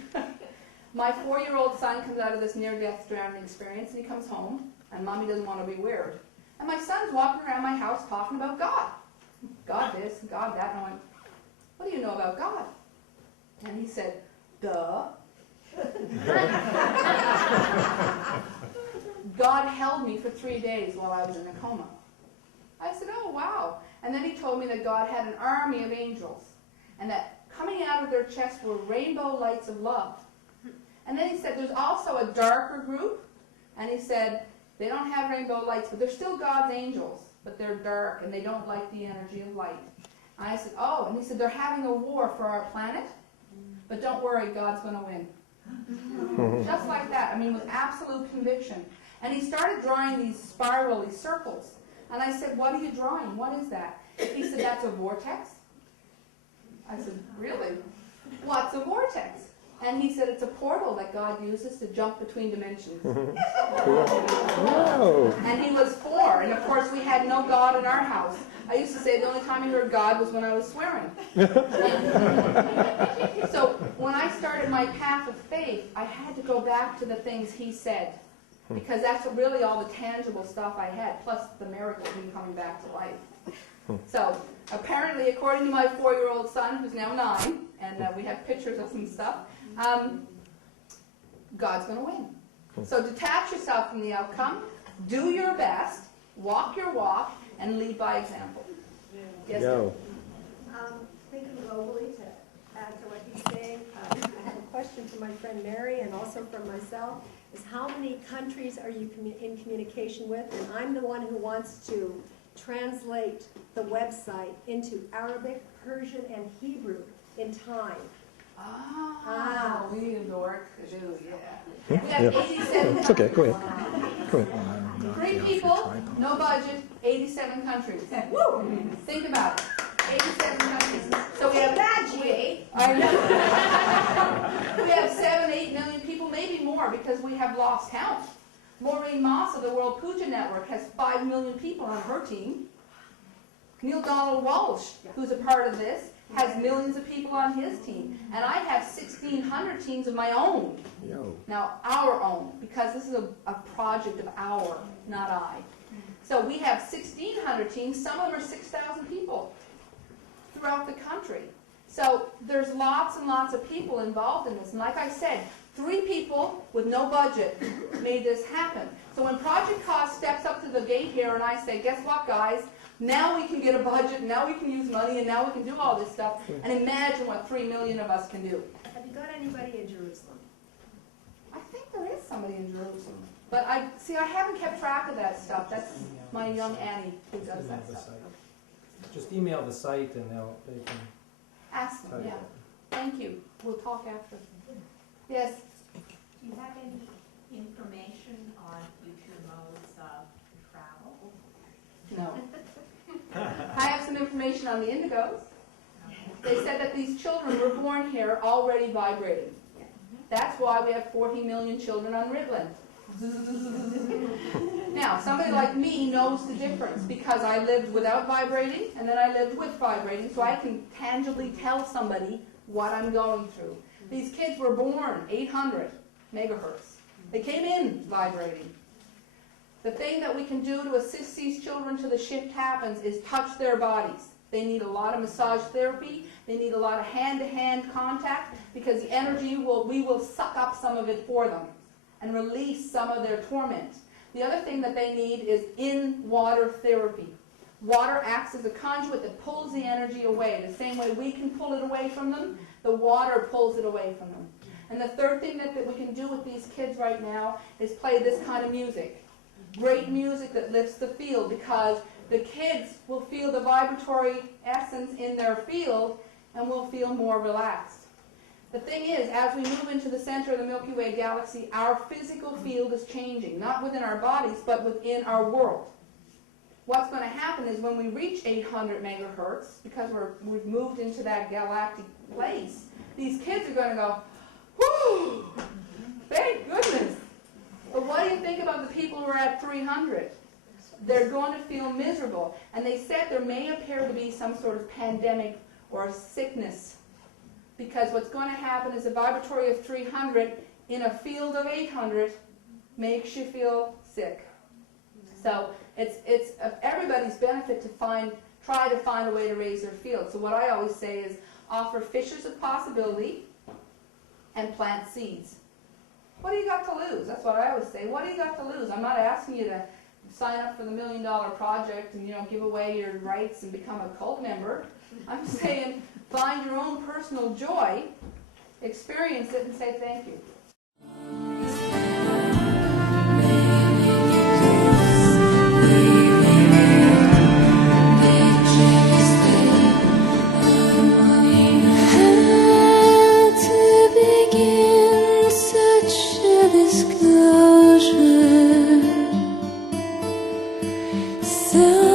My 4-year-old son comes out of this near-death drowning experience, and he comes home, and Mommy doesn't want to be weird. And my son's walking around my house talking about God. God this, God that. And I went, what do you know about God? And he said, duh. God held me for 3 days while I was in a coma. I said, oh, wow. And then he told me that God had an army of angels, and that coming out of their chests were rainbow lights of love. And then he said, there's also a darker group, and he said, they don't have rainbow lights, but they're still God's angels, but they're dark, and they don't like the energy of light. And I said, oh, and he said, they're having a war for our planet, but don't worry, God's going to win. Just like that, I mean, with absolute conviction. And he started drawing these spirally circles. And I said, what are you drawing? What is that? He said, that's a vortex. I said, really? What's a vortex? And he said, it's a portal that God uses to jump between dimensions. Whoa. And he was 4, and of course we had no God in our house. I used to say the only time he heard God was when I was swearing. So when I started my path of faith, I had to go back to the things he said, because that's really all the tangible stuff I had, plus the miracle of him coming back to life. So apparently, according to my 4-year-old son, who's now 9, and we have pictures of some stuff, God's going to win. So detach yourself from the outcome, do your best, walk your walk, and lead by example. Yes, Yo. Thinking globally, to add to what he's saying, I have a question for my friend Mary and also for myself, is how many countries are you in communication with? And I'm the one who wants to translate the website into Arabic, Persian, and Hebrew in time. We need to work to do, yeah. We have 87 It's okay, go ahead. Go ahead. 3 people, no budget, 87 countries. Woo! Think about it. 87 countries. So we have I know. We have 7, 8 million people, maybe more, because we have lost count. Maureen Moss of the World Puja Network has 5 million people on her team. Neil Donald Walsh, who's a part of this, has millions of people on his team. And I have 1,600 teams of my own. Yo. Now, our own, because this is a project of our, not I. So we have 1,600 teams. Some of them are 6,000 people throughout the country. So there's lots and lots of people involved in this. And like I said, 3 people with no budget made this happen. So when Project Cost steps up to the gate here and I say, guess what, guys? Now we can get a budget, now we can use money, and now we can do all this stuff. And imagine what 3 million of us can do. Have you got anybody in Jerusalem? I think there is somebody in Jerusalem. But I haven't kept track of that stuff. That's my young Annie who does that stuff. Just email the site and they can Ask tell them, you. yeah. Thank you. We'll talk after. Yes? Do you have any information on future modes of travel? No. I have some information on the indigos. They said that these children were born here already vibrating. That's why we have 40 million children on Ritalin. Now, somebody like me knows the difference because I lived without vibrating and then I lived with vibrating, so I can tangibly tell somebody what I'm going through. These kids were born 800 megahertz. They came in vibrating. The thing that we can do to assist these children till the shift happens is touch their bodies. They need a lot of massage therapy. They need a lot of hand-to-hand contact because the energy we will suck up some of it for them and release some of their torment. The other thing that they need is in-water therapy. Water acts as a conduit that pulls the energy away. The same way we can pull it away from them, the water pulls it away from them. And the third thing that we can do with these kids right now is play this kind of music. Great music that lifts the field because the kids will feel the vibratory essence in their field and will feel more relaxed. The thing is, as we move into the center of the Milky Way galaxy, our physical field is changing, not within our bodies, but within our world. What's going to happen is when we reach 800 megahertz, because we've moved into that galactic place, these kids are going to go, whoo, thank goodness. But what do you think about the people who are at 300? They're going to feel miserable. And they said there may appear to be some sort of pandemic or sickness. Because what's going to happen is a vibratory of 300 in a field of 800 makes you feel sick. So it's of everybody's benefit to try to find a way to raise their field. So what I always say is offer fissures of possibility and plant seeds. What do you got to lose? That's what I always say. What do you got to lose? I'm not asking you to sign up for the $1 Million Project and give away your rights and become a cult member. I'm saying find your own personal joy, experience it, and say thank you. To begin such a disclosure. do